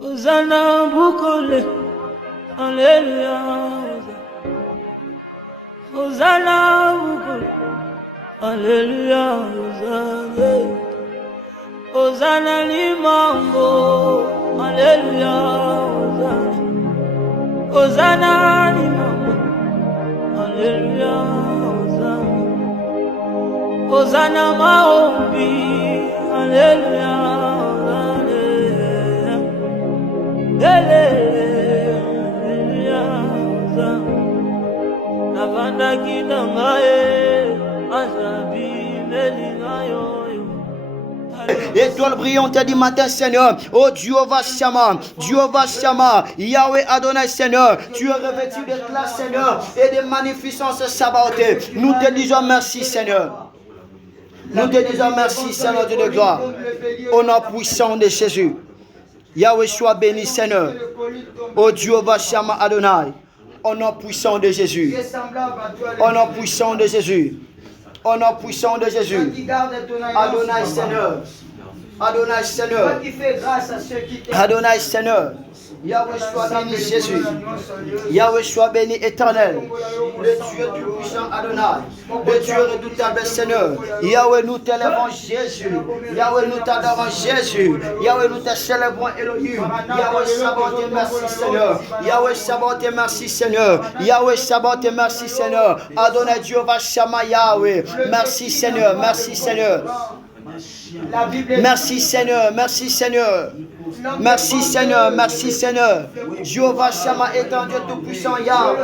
Hosanna Bukole, Alléluia. Hosanna Bukole, Alléluia. Hosanna, Hosanna Limambo, Alléluia. Hosanna, Hosanna Limambo, Alléluia. Hosanna, Hosanna Maombi, Alléluia. Étoile brillante du matin, Seigneur. Oh Jéhovah Shammah, Jéhovah Shammah, Yahweh Adonai, Seigneur. Tu es revêtu d'éclat, Seigneur, et de magnificence sabaothée. Nous te disons merci, Seigneur. Nous te disons merci, Seigneur Dieu de gloire. Au nom puissant de Jésus. Yahweh soit béni, Seigneur. Oh Jéhovah Shammah Adonai. Au nom puissant de Jésus. Au nom puissant de Jésus. Au nom puissant de Jésus. Adonai Seigneur. Adonai Seigneur. Adonai Seigneur. Yahweh soit béni Jésus. Yahweh soit béni éternel. Le Dieu tout-puissant Adonai. Le Dieu redoutable Seigneur. Yahweh nous t'élèvons Jésus. Yahweh nous t'adorons Jésus. Yahweh nous te célébrons Elohim. Yahweh Sabaoth merci Seigneur. Yahweh Sabaoth merci Seigneur. Yahweh Sabaoth merci Seigneur. Adonai Jéhovah Shammah Yahweh. Merci Seigneur. Merci Seigneur. Merci Seigneur. Merci Seigneur. Merci Seigneur, merci Seigneur. Jéhovah Shammah est un Dieu tout-puissant, Yahweh.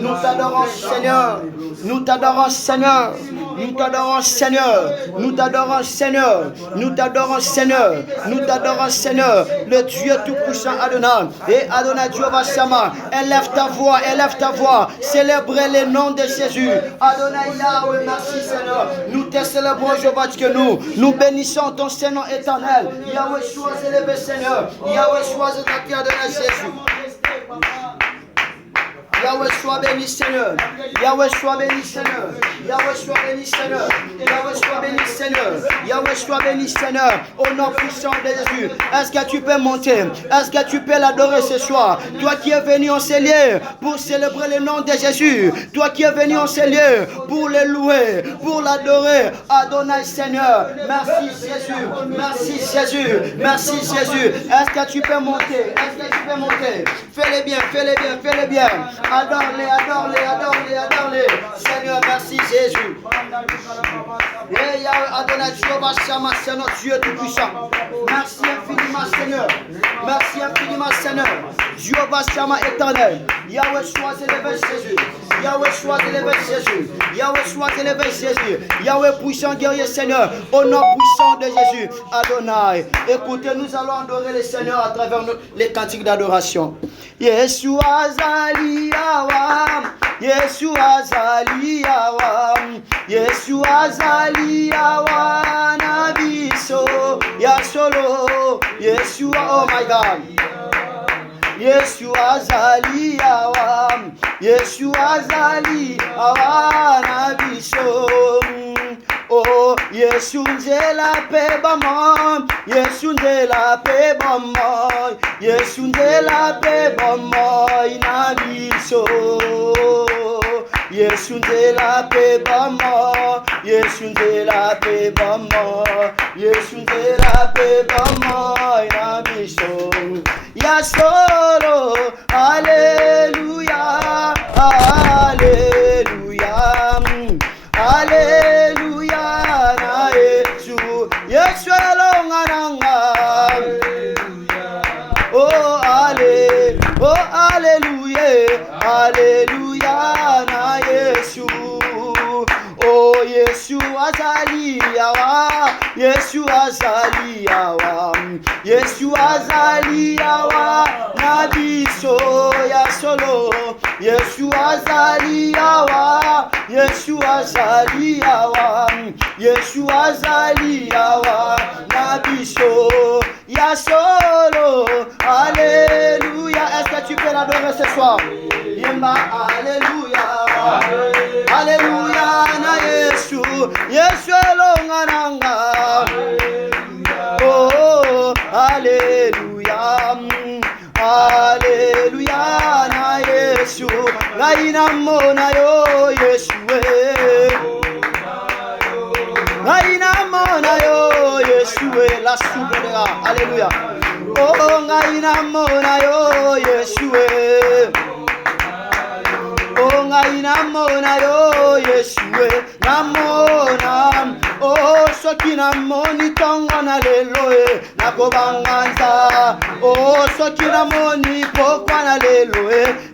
Nous t'adorons Seigneur. Nous t'adorons Seigneur. Nous t'adorons Seigneur. Nous t'adorons Seigneur. Nous t'adorons Seigneur. Nous t'adorons Seigneur. Le Dieu tout-puissant Adonai. Et Adonai Jéhovah Shammah. Élève ta voix, élève ta voix. Célébrez le nom de Jésus. Adonai Yahweh, merci Seigneur. Nous te célébrons, Jéhovah, que nous bénissons ton Seigneur éternel. Yahweh, sois élevé Seigneur. Yahweh, sois élevé Adonai Jésus. Yahweh soit béni Seigneur. Yahweh soit béni Seigneur. Yahweh soit béni Seigneur. Yahweh soit béni Seigneur. Yahweh soit béni Seigneur. Au nom puissant de Jésus. Est-ce que tu peux monter? Est-ce que tu peux l'adorer ce soir? Toi qui es venu en ces lieux pour célébrer le nom de Jésus. Toi qui es venu en ces lieux pour le louer, pour l'adorer. Adonai Seigneur. Merci Jésus. Merci Jésus. Merci Jésus. Est-ce que tu peux monter? Est-ce que tu peux monter? Fais-le bien, fais-le bien, fais-le bien. Adore-les, adore-les, adore-les, adore-les. Seigneur, merci Jésus. Et Yahweh Adonai Jéhovah Shammah, c'est notre Dieu tout-puissant. Merci infiniment Seigneur. Merci infiniment Seigneur. Jéhovah Shammah éternel. Yahweh soit élevé Jésus. Yahweh soit élevé Jésus. Yahweh soit élevé Jésus. Yahweh puissant guerrier Seigneur. Au nom puissant de Jésus. Adonai. Écoutez, nous allons adorer le Seigneur à travers les cantiques d'adoration. Yeshua Zali Yawam, Yeshua Zali Yawam, Yeshua Zali Yawam, Nabiso, Yasolo, Yeshua, oh my God. Yeshua Zali Yawam, Yeshua Zali Yawam, Nabiso. Oh, Yesu la paix bamon, Yesu la paix bamon, Yesu la paix bamon, inabiso. Yesu la paix bamon, Yesu la paix bamon, Yesu la paix bamon, inabiso. Ya solo, Alléluia, Alléluia, Alléluia. Oh, allez, oh, alléluia, alléluia, na Yesu. Oh, Yesu azali yawa, Yesu azali yawa, Yesu azali yawa, na biso ya solo. Yesu azali yawa, Yesu azali yawa, Yesu azali yawa, na biso ya solo. Alléluia. Est-ce que tu peux l'adorer ce soir? Yemba, alléluia. Alléluia na Yesu. Yesu elongananga. Oh, alléluia. Ngaina mona yo Yeshua. Ngaina mona yo Yeshua. La souverain. Alléluia. Oh ngaina mona yo Yeshua. Oh ngaina mona yo Yeshua. Namona. Oh soki namoni tonga na lelo nakobanganza. Oh soki namoni pokwa na lelo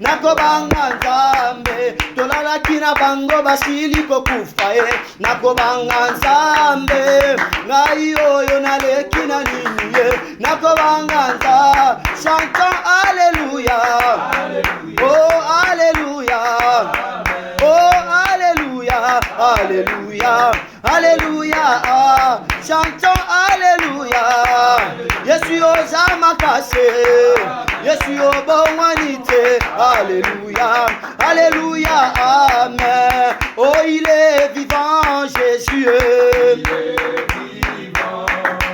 nakobanganza. Me tolala kina bango basili kokufa nakobanganza. Me ngai oyo naleki na nini nakobanganza. Chantons alléluia. Oh alléluia. Oh alléluia. Alléluia. Alléluia, chantons alléluia. Je suis aux âmes cassées, je suis au bon humanité. Alléluia, alléluia, amen. Oh, il est vivant, Jésus.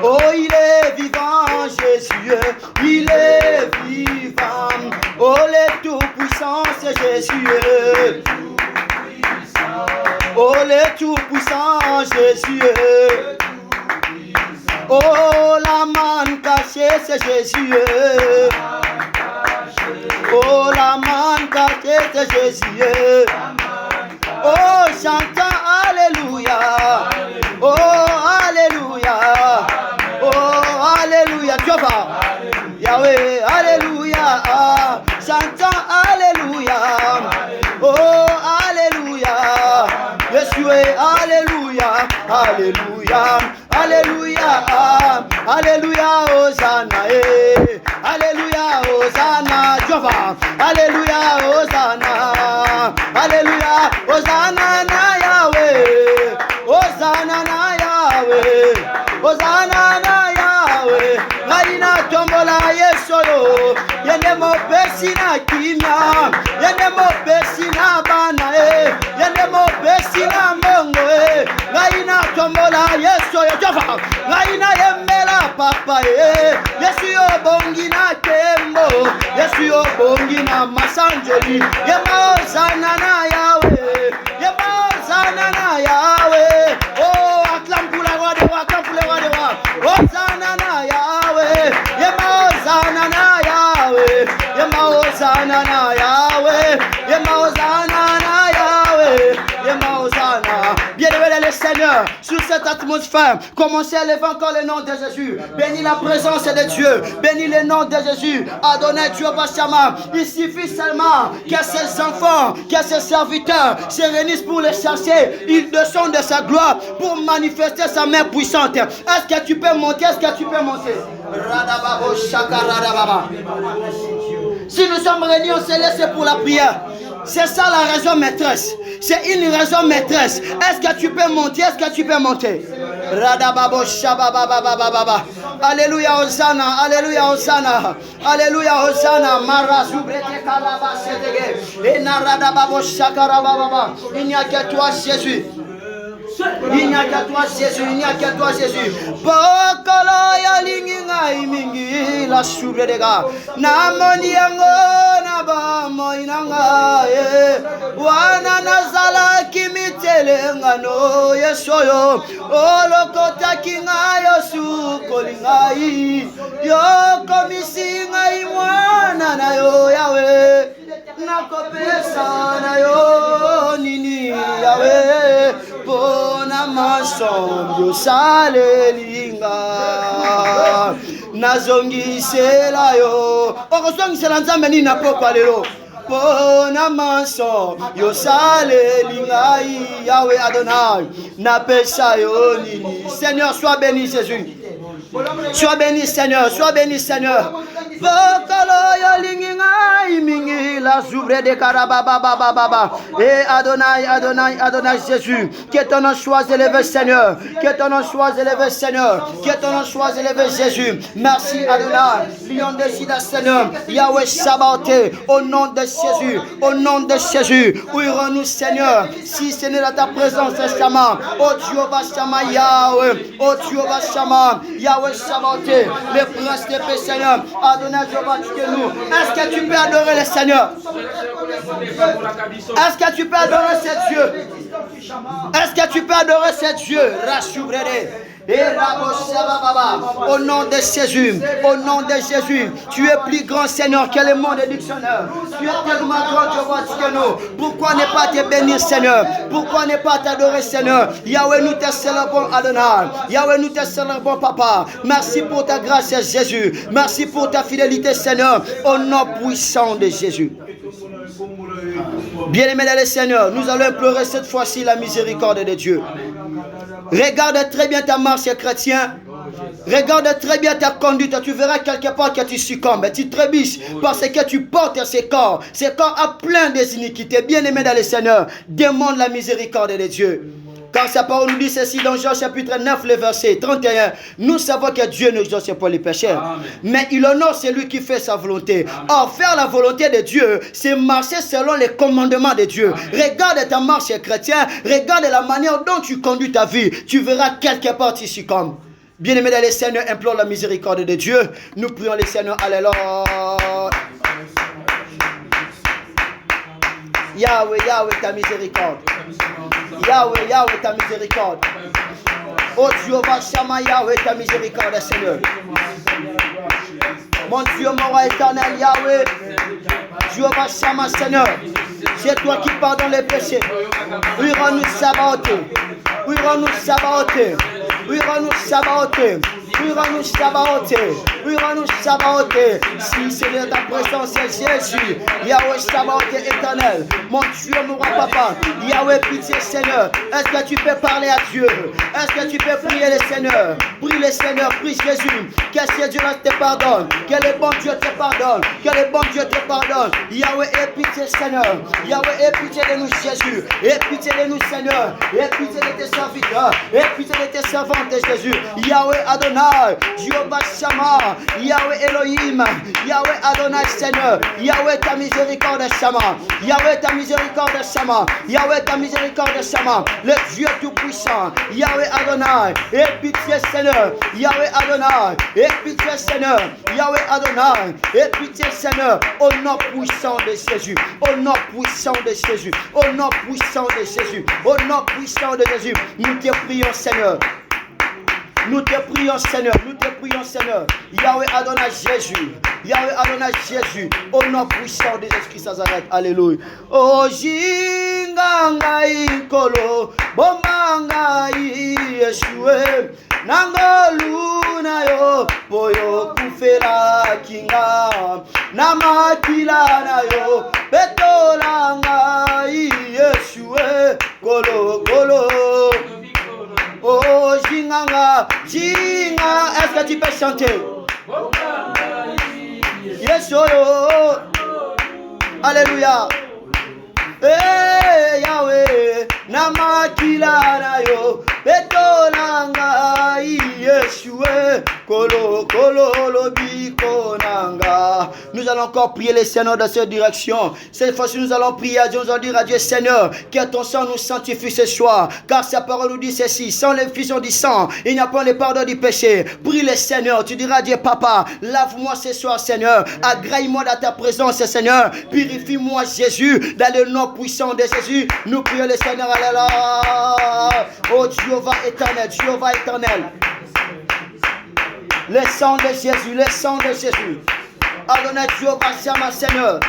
Oh, il est vivant, Jésus. Il est vivant. Oh, le tout-puissant, c'est Jésus. Oh, le tout-puissant Jésus. Oh, la manne cachée, c'est Jésus. Oh, la manne cachée, c'est Jésus. Oh, chantons alléluia. Oh, alléluia. Oh, alléluia. Tu vas. Yahweh, alléluia. Chantons alléluia. Oh, alléluia. Yeshua, alléluia, alléluia, alléluia, alléluia, Hosanna, alléluia, Hosanna, Jehovah, alléluia, Hosanna, alléluia, Hosanna na Yahweh, Hosanna na Yahweh, Hosanna na Yahweh, Naina tombola Yesoyo, yende mo pesina kimya, yende mo pesina bana yende mo pesina mongo Naina tombola Yesoyo Jova, Naina yemela papa Yesu yo bongi na tembo, Yesu yo bongi na masanjoli, yema Hosanna na Yahweh, yema Hosanna na Yahweh. Oh, acclame pour la roi des rois, acclame pour le roi des rois. Hosanna na Yahweh, yema Hosanna na Yahweh, yema Hosanna na Yahweh, yema Hosanna na Yahweh, yema Hosanna. Bien-aimé le Seigneur, sur cette atmosphère, commencez à lever encore le nom de Jésus. Bénis la présence de Dieu, bénis le nom de Jésus. Adonai Dieu Bachama. Il suffit seulement que ses enfants, que ses serviteurs se réunissent pour le chercher. Il descend de sa gloire pour manifester sa main puissante. Est-ce que tu peux monter? Est-ce que tu peux monter? Radababo Shaka Radababa. Si nous sommes réunis, on se laisse pour la prière. C'est ça la raison maîtresse. C'est une raison maîtresse. Est-ce que tu peux monter? Est-ce que tu peux monter? Radababo Shababababababa. Alléluia Hosanna. Alléluia Hosanna. Alléluia Hosanna. Marazubrete Kalabashetege. Et Naradababo Shakarababa. Il n'y a que toi Jésus. Il n'y a que toi Jésus, il n'y a que toi Jésus. Bokolo ya linginga imingi la subredega. Namoni yango na ba moinanga wana nazala kimitelenga no yesoyo. Olokota kinga yosu kolingai. Yo komisinga imwana na yo yawe. Nakopesa na yo nini yawe. Bona masom yo salelinga nazongisela yo okosongisela nzambe nini na pokwa lelo bona masom yo salelinga Yahweh Adonai napesa yo nini. Seigneur, sois béni Jésus. Sois béni Seigneur, sois béni Seigneur. Vokalo yo linginga imingi la soubre de karababa. Et Adonai, Adonai, Adonai Jésus, que ton nom soit élevé Seigneur, que ton nom soit élevé Seigneur, que ton nom soit élevé Jésus. Merci Adonai, lion de Juda Seigneur, Yahweh Sabaoth, au nom de Jésus, au nom de Jésus. Où irons-nous Seigneur, si ce n'est dans ta présence Shama, oh Dieu Shama Yahweh, oh Dieu Shama Yahweh Sabaoth, le prince des paix, Seigneur. Adonai Jéhovah, nous. Est-ce que tu peux adorer le Seigneur? Est-ce que tu peux adorer cet Dieu? Est-ce que tu peux adorer cet Dieu? Au nom de Jésus, au nom de Jésus, tu es plus grand Seigneur que le monde des dictionnaires. Tu es tellement grand Jéhovah que nous. Pourquoi ne pas te bénir Seigneur? Pourquoi ne pas t'adorer Seigneur? Yahweh, nous te célébrons Adonai. Yahweh, nous te célébrons Papa. Merci pour ta grâce Jésus. Merci pour ta fidélité Seigneur. Au nom puissant de Jésus. Bien-aimés dans le Seigneur, nous allons implorer cette fois-ci la miséricorde de Dieu. Regarde très bien ta marche chrétien. Regarde très bien ta conduite. Tu verras quelque part que tu succombes. Tu trébuches parce que tu portes ces corps. Ces corps à plein des iniquités. Bien-aimés dans le Seigneur, demande la miséricorde de Dieu. Car sa parole nous dit ceci dans Jean chapitre 9, le verset 31. Nous savons que Dieu ne exauce pas les pécheurs. Mais il honore celui qui fait sa volonté. Or, faire la volonté de Dieu, c'est marcher selon les commandements de Dieu. Regarde ta marche chrétien. Regarde la manière dont tu conduis ta vie. Tu verras quelque part tu succombes. Bien-aimés dans le Seigneur, implore la miséricorde de Dieu. Nous prions le Seigneur. Alléluia. Yahweh, Yahweh, ta miséricorde. Yahweh, Yahweh, ta miséricorde. Oh Jéhovah, Shama, Yahweh, ta miséricorde, Seigneur. Mon Dieu, mon roi éternel, Yahweh. Jéhovah, Shama, Seigneur. C'est toi qui pardonnes les péchés. Oui, rends-nous Sabaoth. Oui, rends-nous Sabaoth. Oui, rends-nous Sabaoth. Oui, rends-nous Sabaoth. Oui, rends-nous Sabaoth. Si c'est de ta présence, Jésus. Yahweh Sabaoth éternel. Mon Dieu, mon roi papa. Yahweh, pitié Seigneur. Est-ce que tu peux parler à Dieu? Est-ce que tu peux prier le Seigneur? Prie le Seigneur, prie Jésus. Que ce Dieu te pardonne. Que le bon Dieu te pardonne. Que le bon Dieu te pardonne. Yahweh, aie pitié Seigneur. Yahweh, aie pitié de nous Jésus. Aie pitié de nous Seigneur. Aie pitié de tes serviteurs. Aie pitié de tes servantes Jésus. Yahweh Adonai. Jéhovah Shama. Yahweh Elohim. Yahweh Adonai Seigneur. Yahweh ta miséricorde Shama. Yahweh ta miséricorde Shama. Yahweh ta miséricorde Shama. Le Dieu tout-puissant. Yahweh Adonai. Aie pitié Seigneur. Yahweh Adonai. Aie pitié Seigneur. Yahweh Adonai. Aie pitié Seigneur. Au nom puissant de Jésus. Au nom puissant de Jésus. Au nom puissant de Jésus. Au nom puissant de Jésus. Nous te prions Seigneur. Nous te prions Seigneur, nous te prions Seigneur. Yahweh Adonai Jésus. Yahweh Adonai Jésus. Au nom puissant de Jésus-Christ Nazareth. Alléluia. Oh jinganga ikolo. Bomanga yeshue. Nangoluna yo. Boyo kufela kinga. Namakila na yo. Betolanga yeshue. Kolo kolo. Oh, Jinganga, Jinga, est-ce que tu peux chanter? Yes, oh, Alléluia. Hey, Yahweh, Namakila na yo, Betolanga, Yeshua, Kolo, Kolo, Lobi, Konanga. Nous allons encore prier le Seigneur dans cette direction. Cette fois-ci, nous allons prier à Dieu, nous allons dire à Dieu, Seigneur, que ton sang nous sanctifie ce soir, car sa parole nous dit ceci, sans l'effusion du sang, il n'y a pas le pardon du péché. Prie le Seigneur, tu diras à Dieu, Papa, lave-moi ce soir, Seigneur, agrée-moi dans ta présence, Seigneur, purifie-moi, Jésus, dans le nom puissant de Jésus. Nous prions le Seigneur, alléluia. Oh Jéhovah éternel, Jéhovah éternel. Le sang de Jésus, le sang de Jésus. Adonai Jéhovah Shama Seigneur.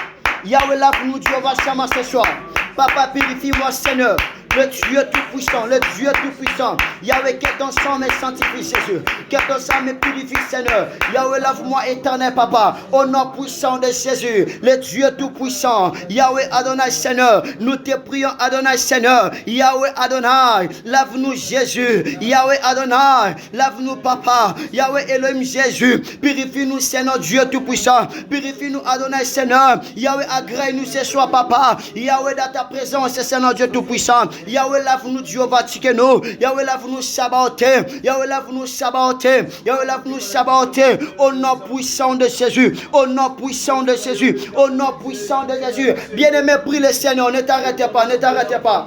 Yahweh lave-nous Jéhovah Shama ce soir. Papa purifie-moi Seigneur. Le Dieu tout-puissant, le Dieu tout-puissant. Yahweh, que ton sang me sanctifie, Jésus. Que ton sang me purifie, Seigneur. Yahweh, lave-moi éternel, Papa. Au nom puissant de Jésus, le Dieu tout-puissant. Yahweh, Adonai, Seigneur. Nous te prions, Adonai, Seigneur. Yahweh, Adonai, lave-nous, Jésus. Yahweh, Adonai, lave-nous, Papa. Yahweh, Elohim, Jésus. Purifie-nous, Seigneur, Dieu tout-puissant. Purifie-nous, Adonai, Seigneur. Yahweh, agrée-nous ce soir, Papa. Yahweh, dans ta présence, Seigneur, Dieu tout-puissant. Yahweh lave-nous Jéhovah Tsikeno. Yahweh lave-nous Sabaoth. Yahweh lave-nous Sabaoth. Yahweh lave-nous Sabaoth. Au nom puissant de Jésus. Au nom puissant de Jésus. Au nom puissant de Jésus. Bien-aimé, prie le Seigneur. Ne t'arrêtez pas. Ne t'arrêtez pas.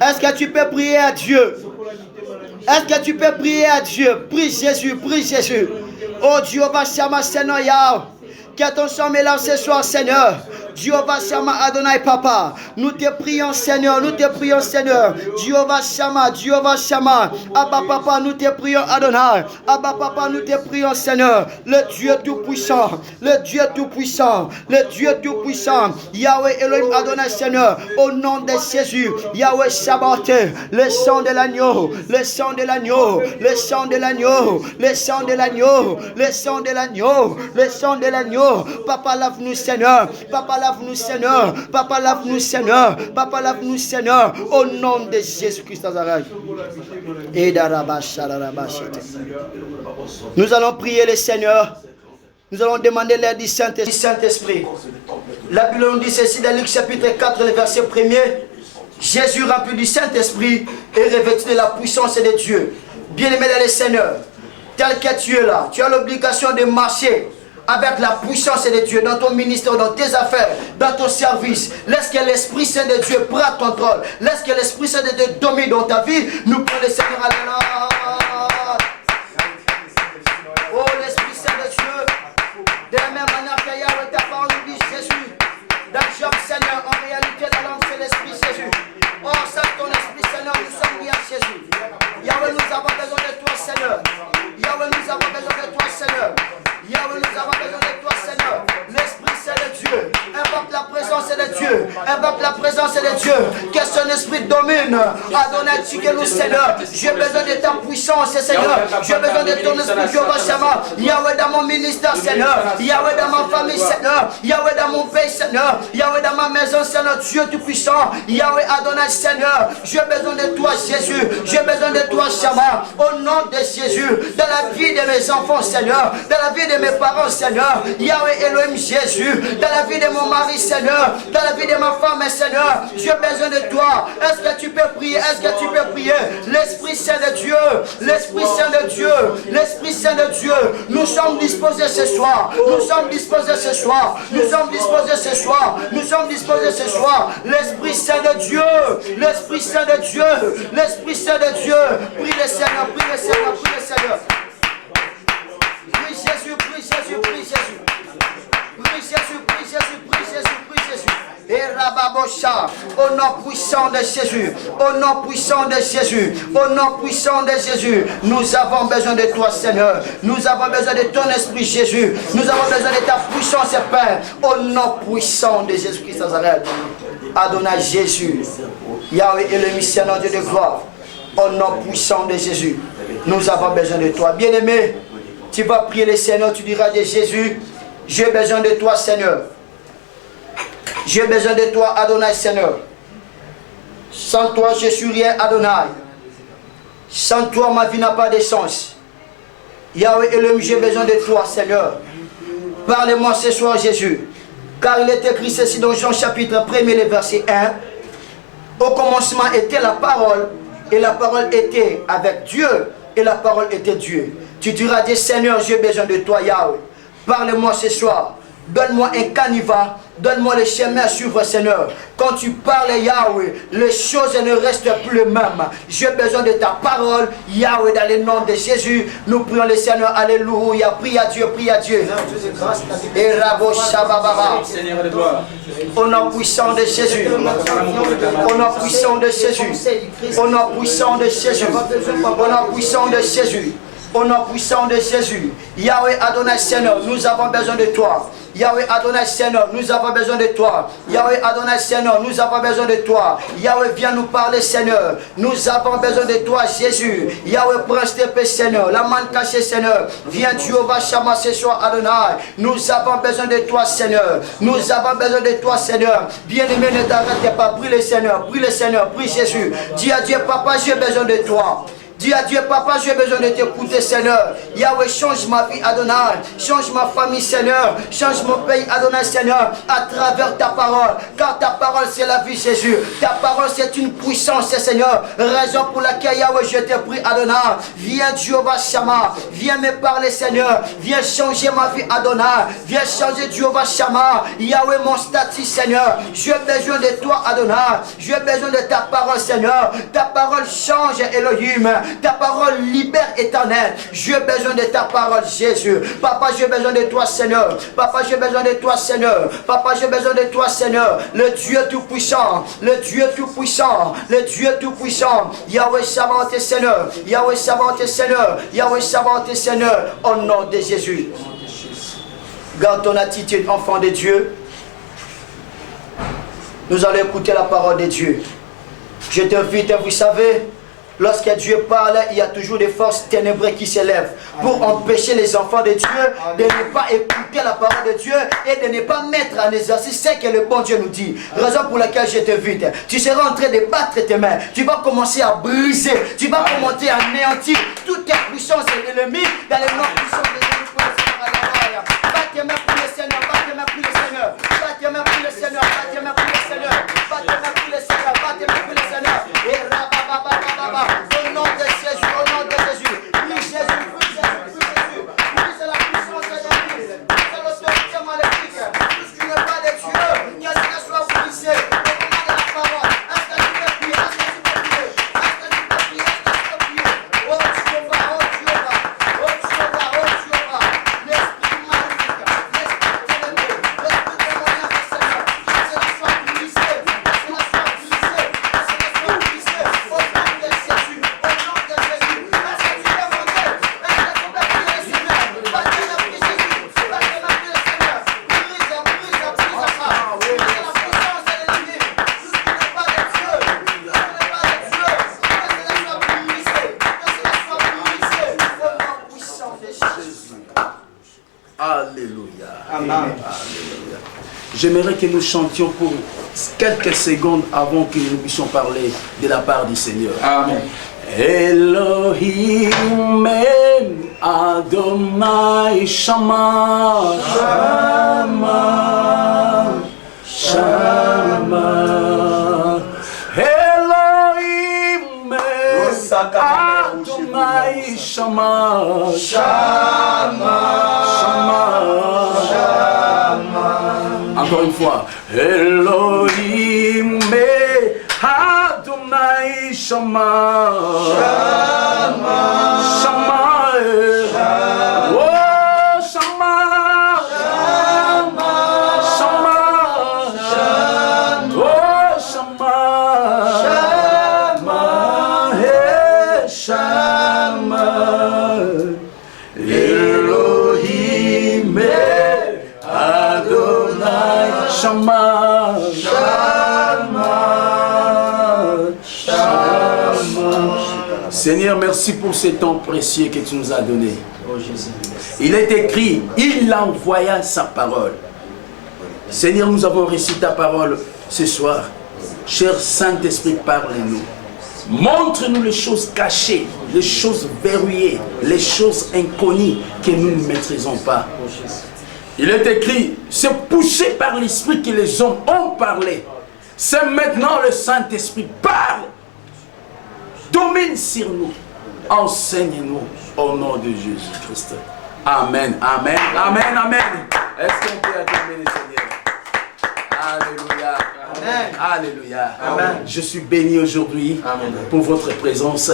Est-ce que tu peux prier à Dieu? Est-ce que tu peux prier à Dieu? Prie Jésus, prie Jésus. Oh Dieu, va Shama, Seigneur Yahweh. Que ton sang mélange ce soir, Seigneur. Jéhovah Shama Adonai Papa. Nous te prions, Seigneur. Nous te prions, Seigneur. Jéhovah Shama, Jéhovah Shama. Abba Papa, nous te prions, Adonai. Abba Papa, nous te prions, Seigneur. Le Dieu Tout-Puissant. Le Dieu Tout-Puissant. Le Dieu Tout-Puissant. Yahweh Elohim Adonai, Seigneur. Au nom de Jésus. Yahweh Shabbat. Le sang de l'agneau. Le sang de l'agneau. Le sang de l'agneau. Le sang de l'agneau. Le sang de l'agneau. Le sang de l'agneau. Papa, lave-nous, Seigneur. Papa, lave-nous, Seigneur. Papa, lave-nous, Seigneur. Papa, lave-nous, Seigneur. Au nom de Jésus-Christ Nazareth. Nous allons prier le Seigneur. Nous allons demander l'aide du Saint-Esprit. La Bible nous dit ceci dans Luc chapitre 4, le verset 1er. Jésus rempli du Saint-Esprit et revêtu de la puissance de Dieu. Bien-aimé dans le Seigneur, tel que tu es là, tu as l'obligation de marcher avec la puissance de Dieu dans ton ministère, dans tes affaires, dans ton service. Laisse que l'Esprit Saint de Dieu prenne contrôle. Laisse que l'Esprit Saint de Dieu domine dans ta vie. Nous prenons le Seigneur à la. Oh, l'Esprit Saint de Dieu. De la même manière que Yahweh ta parole nous dit Jésus. Dans Job, Seigneur, en réalité, la langue c'est l'Esprit Jésus. Oh, ça, ton Esprit Seigneur, nous sommes liés à Jésus. Yahweh, nous avons besoin de toi, Seigneur. Yahweh, nous avons besoin de toi, Seigneur. Yahweh, nous avons besoin de toi, Seigneur. L'Esprit Saint de Dieu. Invoque la présence de Dieu. Invoque la présence de Dieu. Que son esprit domine. Adonai, tu que nous, Seigneur. J'ai besoin de ta puissance, Seigneur. J'ai besoin de ton esprit, Jéhovah Shama. Yahweh dans mon ministère, Seigneur. Yahweh dans ma famille, Seigneur. Yahweh dans mon pays, Seigneur. Yahweh dans ma maison, Seigneur. Dieu tout-puissant. Yahweh Adonai, Seigneur. J'ai besoin de toi, Jésus. J'ai besoin de toi, Shama. Au nom de Jésus. Dans la vie de mes enfants, Seigneur. Dans la vie de mes parents, Seigneur. Yahweh Elohim, Jésus. Dans la vie de mon mari, Seigneur. Dans la vie de ma femme, Seigneur. J'ai besoin de toi. Est-ce que tu peux prier? Est-ce que tu peux prier? L'Esprit Saint de Dieu. L'Esprit Saint de Dieu. L'Esprit Saint de Dieu. Nous sommes disposés ce soir. Nous sommes disposés ce soir. Nous sommes disposés ce soir. Nous sommes disposés ce soir. L'Esprit Saint de Dieu. L'Esprit Saint de Dieu. L'Esprit Saint de Dieu. Prie le Seigneur. Prie le Seigneur. Prie le Seigneur. Prie Jésus. Prie Jésus. Prie Jésus. Prie Jésus. Prie Jésus. Prie Jésus. Prie Jésus. Et Rababosha, au nom puissant de Jésus, au nom puissant de Jésus, au nom puissant de Jésus, nous avons besoin de toi, Seigneur. Nous avons besoin de ton esprit, Jésus. Nous avons besoin de ta puissance, Père, au nom puissant de Jésus-Christ Nazareth. Adonai Jésus, Yahweh et le Seigneur Dieu de gloire, au nom puissant de Jésus, nous avons besoin de toi. Bien-aimé, tu vas prier le Seigneur, tu diras de Jésus, j'ai besoin de toi, Seigneur. J'ai besoin de toi, Adonai, Seigneur. Sans toi, je suis rien, Adonai. Sans toi, ma vie n'a pas de sens. Yahweh Elohim, j'ai besoin de toi, Seigneur. Parle-moi ce soir, Jésus. Car il est écrit ceci dans Jean chapitre 1er, le verset 1. Au commencement était la parole, et la parole était avec Dieu, et la parole était Dieu. Tu diras, Dieu, Seigneur, j'ai besoin de toi, Yahweh. Parle-moi ce soir. Donne-moi un canevas, donne-moi le chemin à suivre, Seigneur. Quand tu parles, Yahweh, les choses ne restent plus les mêmes. J'ai besoin de ta parole, Yahweh, dans le nom de Jésus. Nous prions le Seigneur, alléluia. Prie à Dieu, prie à Dieu. Et Rabo Shabababa. Au nom puissant de Jésus. Au nom puissant de Jésus. Au nom puissant de Jésus. Au nom puissant de Jésus. Au nom puissant de Jésus. Yahweh Adonai Seigneur, nous avons besoin de toi. Yahweh Adonai Seigneur, nous avons besoin de toi. Yahweh Adonai Seigneur, nous avons besoin de toi. Yahweh, viens nous parler, Seigneur. Nous avons besoin de toi, Jésus. Yahweh, prends tes paix, Seigneur. La main cachée, Seigneur. Viens, Jéhovah Shama, ce soir, Adonai. Nous avons besoin de toi, Seigneur. Nous avons besoin de toi, Seigneur. Bien-aimé, ne t'arrête pas. Prie le Seigneur, prie le Seigneur, prie Jésus. Dis à Dieu, Papa, j'ai besoin de toi. Dis à Dieu, Papa, j'ai besoin de t'écouter, Seigneur. Yahweh, change ma vie, Adonai. Change ma famille, Seigneur. Change mon pays, Adonai, Seigneur, à travers ta parole. Car ta parole, c'est la vie, Jésus. Ta parole, c'est une puissance, Seigneur. Raison pour laquelle, Yahweh, je te prie, Adonai. Viens, Jéhovah Shama. Viens me parler, Seigneur. Viens changer ma vie, Adonai. Viens changer, Jéhovah Shama. Yahweh, mon statut, Seigneur. J'ai besoin de toi, Adonai. J'ai besoin de ta parole, Seigneur. Ta parole change, Elohim. Ta parole libère éternel. J'ai besoin de ta parole, Jésus. Papa, j'ai besoin de toi, Seigneur. Papa, j'ai besoin de toi, Seigneur. Papa, j'ai besoin de toi, Seigneur. Le Dieu Tout-Puissant. Le Dieu Tout-Puissant. Le Dieu Tout-Puissant. Yahweh Sabaoth, Seigneur. Yahweh Sabaoth, Seigneur. Yahweh Sabaoth, Seigneur. Au nom de Jésus. Garde ton attitude, enfant de Dieu. Nous allons écouter la parole de Dieu. Je t'invite, vous savez, lorsque Dieu parle, il y a toujours des forces ténébreuses qui s'élèvent pour empêcher les enfants de Dieu de ne pas écouter la parole de Dieu et de ne pas mettre en exercice ce que le bon Dieu nous dit. Raison pour laquelle je t'invite. Tu seras en train de battre tes mains. Tu vas commencer à briser. Tu vas commencer à anéantir toute ta puissance de l'ennemi dans les noms puissants de l'ennemi. Batte tes mains pour le Seigneur. Batte tes mains pour le Seigneur. Batte tes mains pour le Seigneur. Batte tes mains pour le Seigneur. Batte tes mains pour le Seigneur. Batte tes mains pour le Seigneur. Et au nom de Jésus, au nom de Jésus. Oui, Jésus, oui, Jésus, oui, Jésus. Oui, c'est la puissance de l'Église. C'est l'autorité maléfique. Tout ce qui n'est pas de Dieu, que cela soit brisé. Au nom de la parole. Est-ce que tu peux prier? Est-ce que tu peux prier? Est-ce que tu peux prier? Est-ce que tu peux prier? Oh Jéhovah, oh Jéhovah. Oh Jéhovah, oh Jéhovah. L'esprit maléfique, l'esprit ténébreux, l'esprit démoniaque, Seigneur. Que cela soit brisé. Que cela soit brisé. Que cela soit brisé. Au nom de Jésus. Au nom de Jésus. Est-ce que tu peux monter? Est-ce que tu peux prier le Seigneur? Battez la prière Jésus. Battez la prière Seigneur. Brise, brise, brise ça. Brise la puissance de l'ennemi. Tout ce qui n'est pas de Dieu. Tout ce qui n'est pas de Dieu. Que cela soit brisé. Que cela soit brisé. Au nom puissant de Jésus. Alléluia. Amen. Alléluia. J'aimerais que nous chantions pour quelques secondes avant que nous puissions parler de la part du Seigneur. Amen. Elohim Adonai Shama Shama Shama Elohim Adonai Shama Shama Shama. Encore une fois. Elohim Adonai Shama Shama Shama. Oh Shama Shama Shama. Oh Shama Shama. Hey Shama. Elohim Adonai Shama Shama Shama. Seigneur, merci pour ce temps précieux que tu nous as donné. Il est écrit, il envoya sa parole. Seigneur, nous avons reçu ta parole ce soir. Cher Saint-Esprit, parle-nous. Montre-nous les choses cachées, les choses verrouillées, les choses inconnues que nous ne maîtrisons pas. Il est écrit, c'est poussé par l'Esprit que les hommes ont parlé. C'est maintenant le Saint-Esprit parle. Domine sur nous. Enseigne-nous au nom de Jésus-Christ. Amen, amen, amen, amen. Est-ce qu'on peut acclamer le Seigneur? Alléluia. Amen. Alléluia. Amen. Je suis béni aujourd'hui pour votre présence.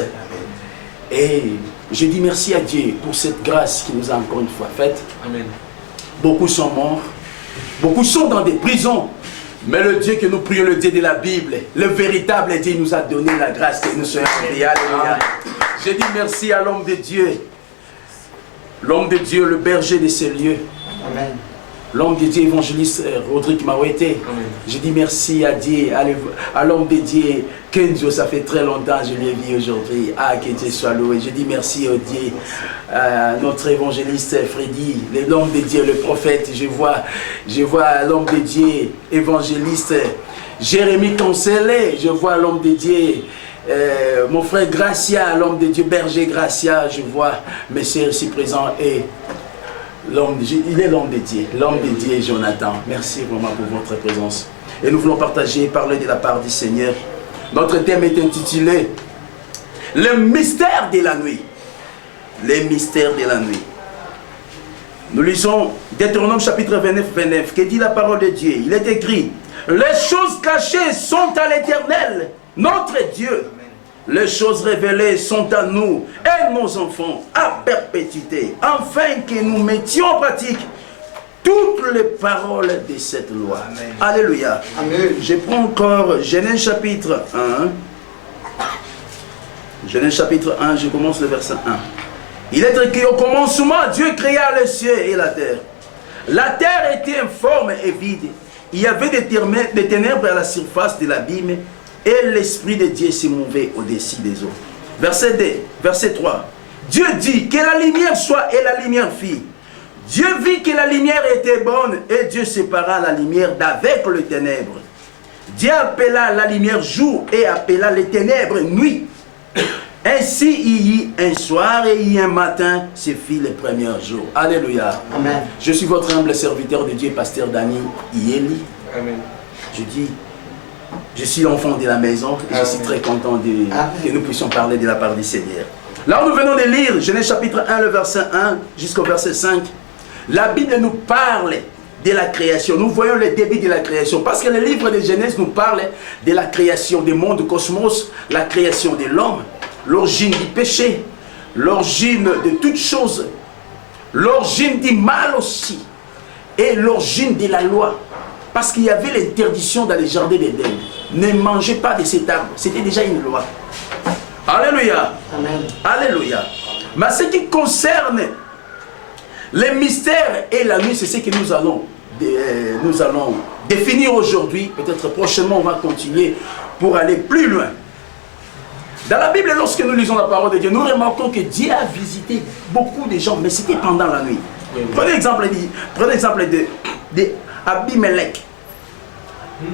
Et je dis merci à Dieu pour cette grâce qu'il nous a encore une fois faite. Amen. Beaucoup sont morts, beaucoup sont dans des prisons. Mais le Dieu que nous prions, le Dieu de la Bible, le véritable Dieu nous a donné la grâce que nous soyons priés. Alléluia. Je dis merci à l'homme de Dieu. L'homme de Dieu, le berger de ces lieux. Amen. L'homme de Dieu, évangéliste Rodrigue Mawete. Je dis merci à Dieu, à l'homme de Dieu, Kenzo, ça fait très longtemps, je l'ai vu aujourd'hui. Ah, que Dieu soit loué. Je dis merci au Dieu, à notre évangéliste Freddy, l'homme de Dieu, le prophète. Je vois l'homme de Dieu, évangéliste Jérémie Cancelé. Je vois l'homme de Dieu, mon frère Gracia, l'homme de Dieu, berger Gracia. Je vois mes sœurs ici présents et il est l'homme de Dieu, Jonathan. Merci vraiment pour votre présence. Et nous voulons partager, parler de la part du Seigneur. Notre thème est intitulé Le mystère de la nuit. Les mystères de la nuit. Nous lisons Deutéronome chapitre 29. Que dit la parole de Dieu? Il est écrit: les choses cachées sont à l'Éternel, notre Dieu. Les choses révélées sont à nous et nos enfants à perpétuité, afin que nous mettions en pratique toutes les paroles de cette loi. Amen. Alléluia. Amen. Je prends encore Genèse chapitre 1. Genèse chapitre 1, je commence le verset 1. Il est écrit au commencement, Dieu créa les cieux et la terre. La terre était informe et vide. Il y avait des ténèbres à la surface de l'abîme et l'Esprit de Dieu se mouvait au-dessus des eaux. Verset 2, verset 3. Dieu dit que la lumière soit et la lumière fit. Dieu vit que la lumière était bonne et Dieu sépara la lumière d'avec les ténèbres. Dieu appela la lumière jour et appela les ténèbres nuit. Ainsi il y eut un soir et il y eut un matin, ce fut le premier jour. Alléluia. Amen. Je suis votre humble serviteur de Dieu, pasteur Dani Yeli. Amen. Je dis, je suis l'enfant de la maison et je suis très content que nous puissions parler de la part du Seigneur. Là où nous venons de lire Genèse chapitre 1, le verset 1 jusqu'au verset 5, la Bible nous parle de la création. Nous voyons le début de la création. Parce que le livre de Genèse nous parle de la création du monde, du cosmos, la création de l'homme, l'origine du péché, l'origine de toutes choses, l'origine du mal aussi, et l'origine de la loi. Parce qu'il y avait l'interdiction dans les jardins d'Éden. Ne mangez pas de cet arbre. C'était déjà une loi. Alléluia. Amen. Alléluia. Mais ce qui concerne les mystères et la nuit, c'est ce que nous allons définir aujourd'hui. Peut-être prochainement, on va continuer pour aller plus loin. Dans la Bible, lorsque nous lisons la parole de Dieu, nous remarquons que Dieu a visité beaucoup de gens, mais c'était pendant la nuit. Oui, oui. Prenez l'exemple de Abimelech.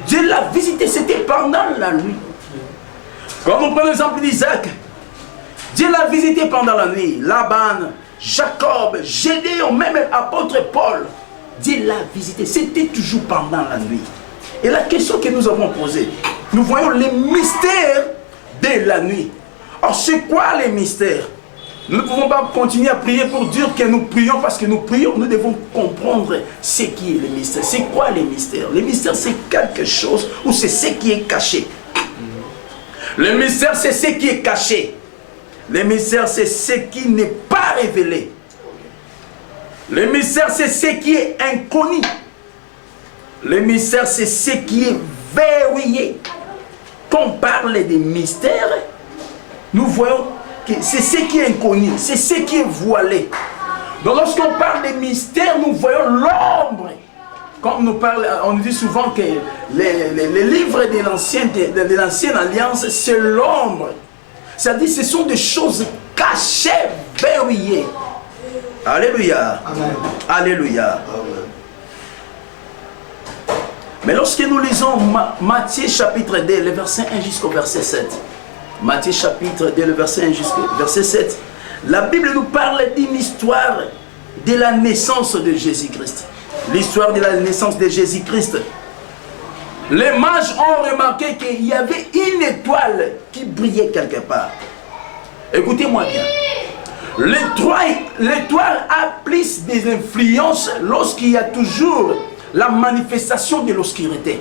Dieu l'a visité, c'était pendant la nuit. Quand on prend l'exemple d'Isaac, Dieu l'a visité pendant la nuit. Laban, Jacob, Gédéon, même l'apôtre Paul, Dieu l'a visité. C'était toujours pendant la nuit. Et la question que nous avons posée, nous voyons les mystères de la nuit. Or, c'est quoi les mystères? Nous ne pouvons pas continuer à prier pour dire que nous prions parce que nous prions. Nous devons comprendre ce qui est le mystère. C'est quoi les mystères? Les mystères, c'est quelque chose ou c'est ce qui est caché. Le mystère, c'est ce qui est caché. Le mystère, c'est ce qui n'est pas révélé. Le mystère, c'est ce qui est inconnu. Le mystère, c'est ce qui est verrouillé. Quand on parle des mystères, nous voyons que c'est ce qui est inconnu, c'est ce qui est voilé. Donc lorsqu'on parle des mystères, nous voyons l'ombre. Comme on dit souvent que les livres de l'ancienne alliance, c'est l'ombre. C'est-à-dire ce sont des choses cachées, verrouillées. Alléluia. Amen. Alléluia. Amen. Mais lorsque nous lisons Matthieu chapitre 2, le verset 1 jusqu'au verset 7. Matthieu chapitre 2, le verset 1 jusqu'au verset 7. La Bible nous parle d'une histoire de la naissance de Jésus-Christ. L'histoire de la naissance de Jésus-Christ. Les mages ont remarqué qu'il y avait une étoile qui brillait quelque part. Écoutez-moi bien. L'étoile a plus des influences lorsqu'il y a toujours la manifestation de l'obscurité.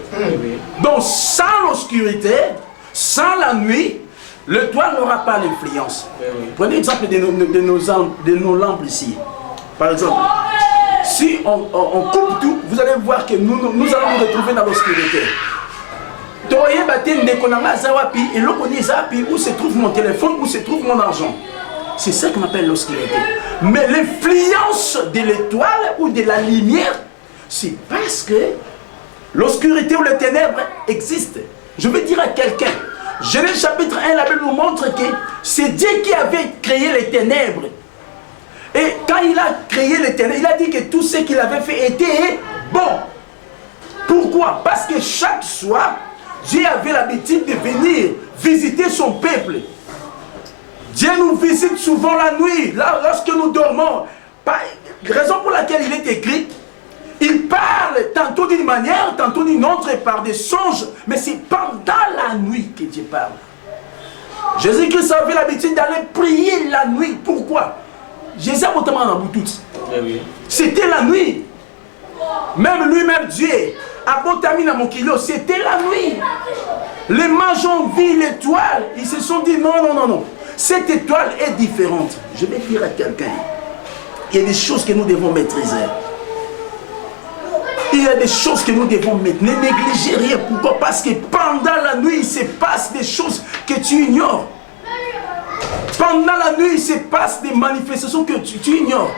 Donc sans l'obscurité, sans la nuit, l'étoile n'aura pas l'influence. Prenez l'exemple de nos lampes ici. Par exemple, si on coupe tout, vous allez voir que nous allons nous retrouver dans l'obscurité. Où se trouve mon téléphone, où se trouve mon argent. C'est ça qu'on appelle l'obscurité. Mais l'influence de l'étoile ou de la lumière, c'est parce que l'obscurité ou les ténèbres existent. Je veux dire à quelqu'un, Genèse chapitre 1, la Bible nous montre que c'est Dieu qui avait créé les ténèbres. Et quand il a créé les ténèbres, il a dit que tout ce qu'il avait fait était bon. Pourquoi? Parce que chaque soir, Dieu avait l'habitude de venir visiter son peuple. Dieu nous visite souvent la nuit, là, lorsque nous dormons. Raison pour laquelle il est écrit, il parle tantôt d'une manière, tantôt d'une autre par des songes, mais c'est pendant la nuit que Dieu parle. Jésus-Christ avait l'habitude d'aller prier la nuit. Pourquoi? Jésus a notamment dans Boutout. C'était la nuit. Même lui-même, Dieu, Abotami na Mokilo, c'était la nuit. Les mages ont vu l'étoile. Ils se sont dit non, non, non, non. Cette étoile est différente. Je vais dire à quelqu'un, il y a des choses que nous devons maîtriser. Il y a des choses que nous devons mettre. Ne négligez rien. Pourquoi? Parce que pendant la nuit, il se passe des choses que tu ignores. Pendant la nuit, il se passe des manifestations que tu ignores.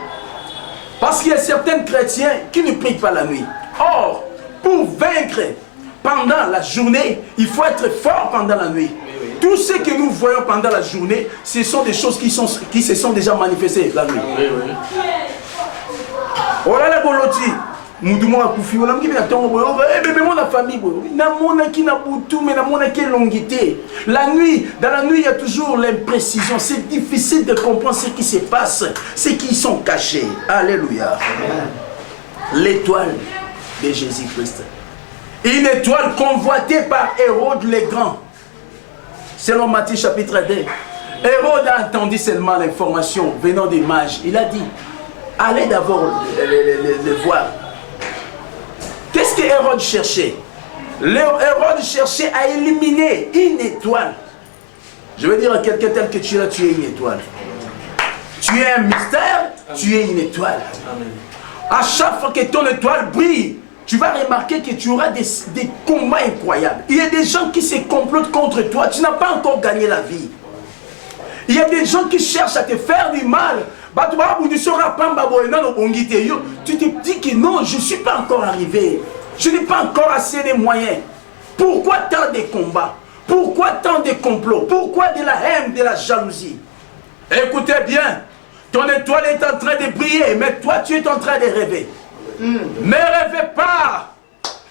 Parce qu'il y a certains chrétiens qui ne prient pas la nuit. Or, pour vaincre pendant la journée, il faut être fort pendant la nuit. Tout ce que nous voyons pendant la journée, ce sont des choses qui se sont déjà manifestées la nuit. Oh là là, Boloti. La nuit, dans la nuit, il y a toujours l'imprécision. C'est difficile de comprendre ce qui se passe, ce qui sont cachés. Alléluia. L'étoile de Jésus-Christ. Une étoile convoitée par Hérode le Grand. Selon Matthieu chapitre 2. Hérode a entendu seulement l'information venant des mages. Il a dit, allez d'abord le voir. Qu'est-ce que Hérode cherchait? Hérode cherchait à éliminer une étoile. Je veux dire à quelqu'un tel que tu es là, tu es une étoile. Tu es un mystère, tu es une étoile. À chaque fois que ton étoile brille, tu vas remarquer que tu auras des combats incroyables. Il y a des gens qui se complotent contre toi. Tu n'as pas encore gagné la vie. Il y a des gens qui cherchent à te faire du mal. Tu te dis que non, je ne suis pas encore arrivé. Je n'ai pas encore assez de moyens. Pourquoi tant de combats? Pourquoi tant de complots? Pourquoi de la haine, de la jalousie? Écoutez bien, ton étoile est en train de briller, mais toi tu es en train de rêver. Ne rêvez pas.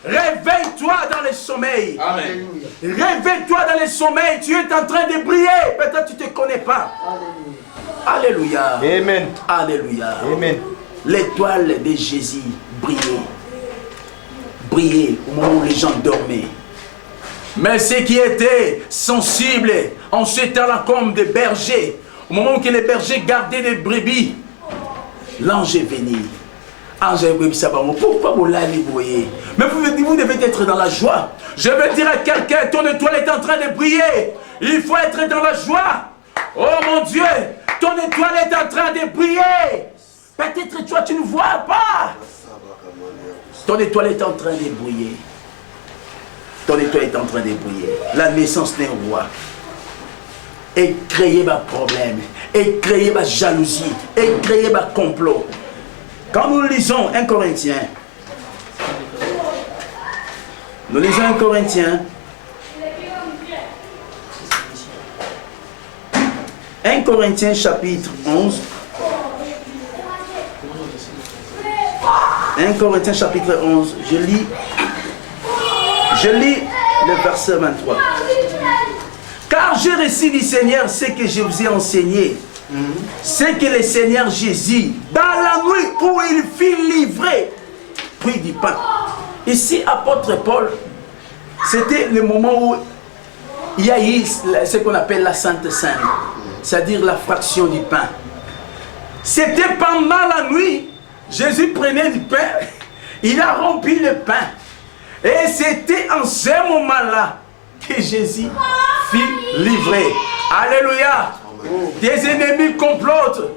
Réveille-toi dans le sommeil. Amen. Réveille-toi dans le sommeil. Tu es en train de briller. Peut-être tu ne te connais pas. Alléluia. Amen. Alléluia. Amen. L'étoile de Jésus brillait. Brillait au moment où les gens dormaient. Mais ceux qui étaient sensibles en ce temps-là comme des bergers, au moment où les bergers gardaient des brebis, l'ange est venu. Pourquoi vous l'avez voyé? Mais vous devez être dans la joie. Je veux dire à quelqu'un, ton étoile est en train de briller. Il faut être dans la joie. Oh mon Dieu, ton étoile est en train de briller. Peut-être toi tu ne vois pas. Ton étoile est en train de briller. Ton étoile est en train de briller. La naissance d'un roi. Et créer ma problème. Et créer ma jalousie. Et créer ma complot. Quand nous lisons 1 Corinthiens, nous lisons 1 Corinthiens, 1 Corinthiens chapitre 11, 1 Corinthiens chapitre 11, je lis le verset 23. Car j'ai reçu du Seigneur ce que je vous ai enseigné. C'est que le Seigneur Jésus, dans la nuit où il fut livré, prit du pain. Ici, apôtre Paul, c'était le moment où il y a eu ce qu'on appelle la Sainte Seine, c'est-à-dire la fraction du pain. C'était pendant la nuit, Jésus prenait du pain, il a rempli le pain. Et c'était en ce moment-là que Jésus fut livré. Alléluia. Des ennemis complotent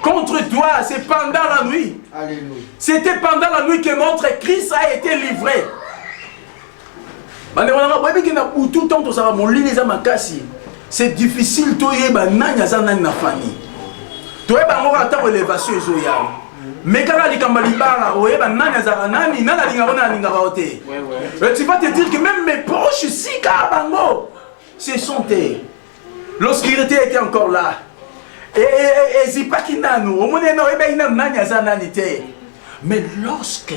contre toi, c'est pendant la nuit. C'était pendant la nuit que notre Christ a été livré. C'est difficile de mais quand tu vas te dire que même mes proches ici, ce sont eux. L'obscurité était encore là. Mais lorsque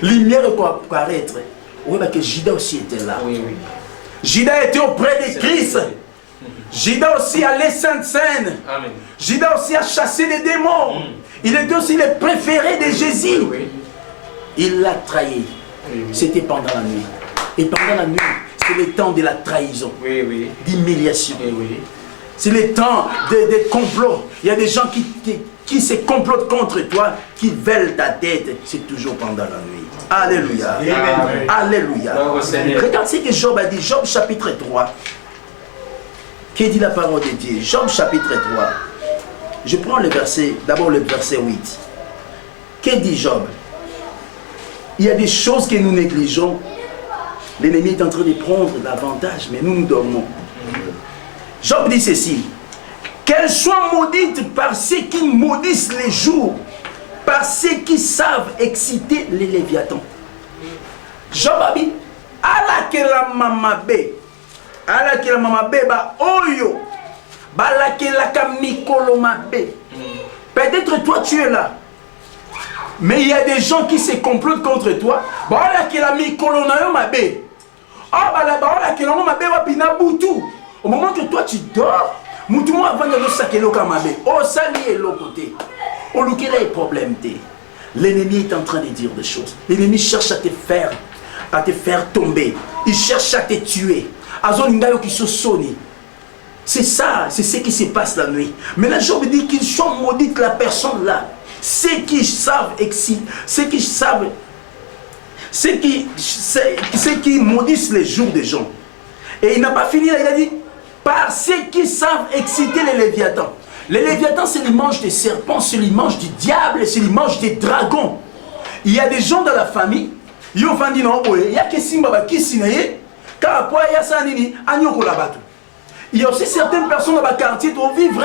lumière peut apparaître, on voit que Judas aussi était là. Judas était auprès de Christ. Judas aussi allait Sainte-Seine. Judas aussi a chassé les démons. Il était aussi le préféré de Jésus. Il l'a trahi. C'était pendant la nuit. Et pendant la nuit, c'est le temps de la trahison, d'humiliation. C'est le temps des complots. Il y a des gens qui se complotent contre toi, qui veulent ta tête. C'est toujours pendant la nuit. Alléluia. Amen. Alléluia. Regarde ce que Job a dit. Job chapitre 3. Qui dit la parole de Dieu? Job chapitre 3. Je prends le verset, d'abord le verset 8. Que dit Job? Il y a des choses que nous négligeons. L'ennemi est en train de prendre l'avantage, mais nous dormons. Job dit ceci: qu'elles soient maudites par ceux qui maudissent les jours, par ceux qui savent exciter les léviathans. Job a dit: ala ke la mamabe ba oyo ba la ke la kamikolo mabe. Peut-être toi tu es là, mais il y a des gens qui se complotent contre toi. Ba la ke la mikolo na yo mabe. Ah ba la ba la ke la mabe wa pina butu. Au moment que toi tu dors, mutumo avant de sakelo kamabe. Oh sali et l'autre côté. Oh lukela est problème té. L'ennemi est en train de dire des choses. L'ennemi cherche à te faire tomber. Il cherche à te tuer. C'est ça, c'est ce qui se passe la nuit. Mais là, Job dit qu'ils sont maudits, la personne là. Ceux qui savent exciter, ceux qui maudissent les jours des gens. Et il n'a pas fini là, il a dit: par ceux qui savent exciter les léviathans. Les léviathans, c'est l'image des serpents, c'est l'image du diable, c'est l'image des dragons. Il y a des gens dans la famille, il y a aussi certaines personnes dans le quartier qui vivent,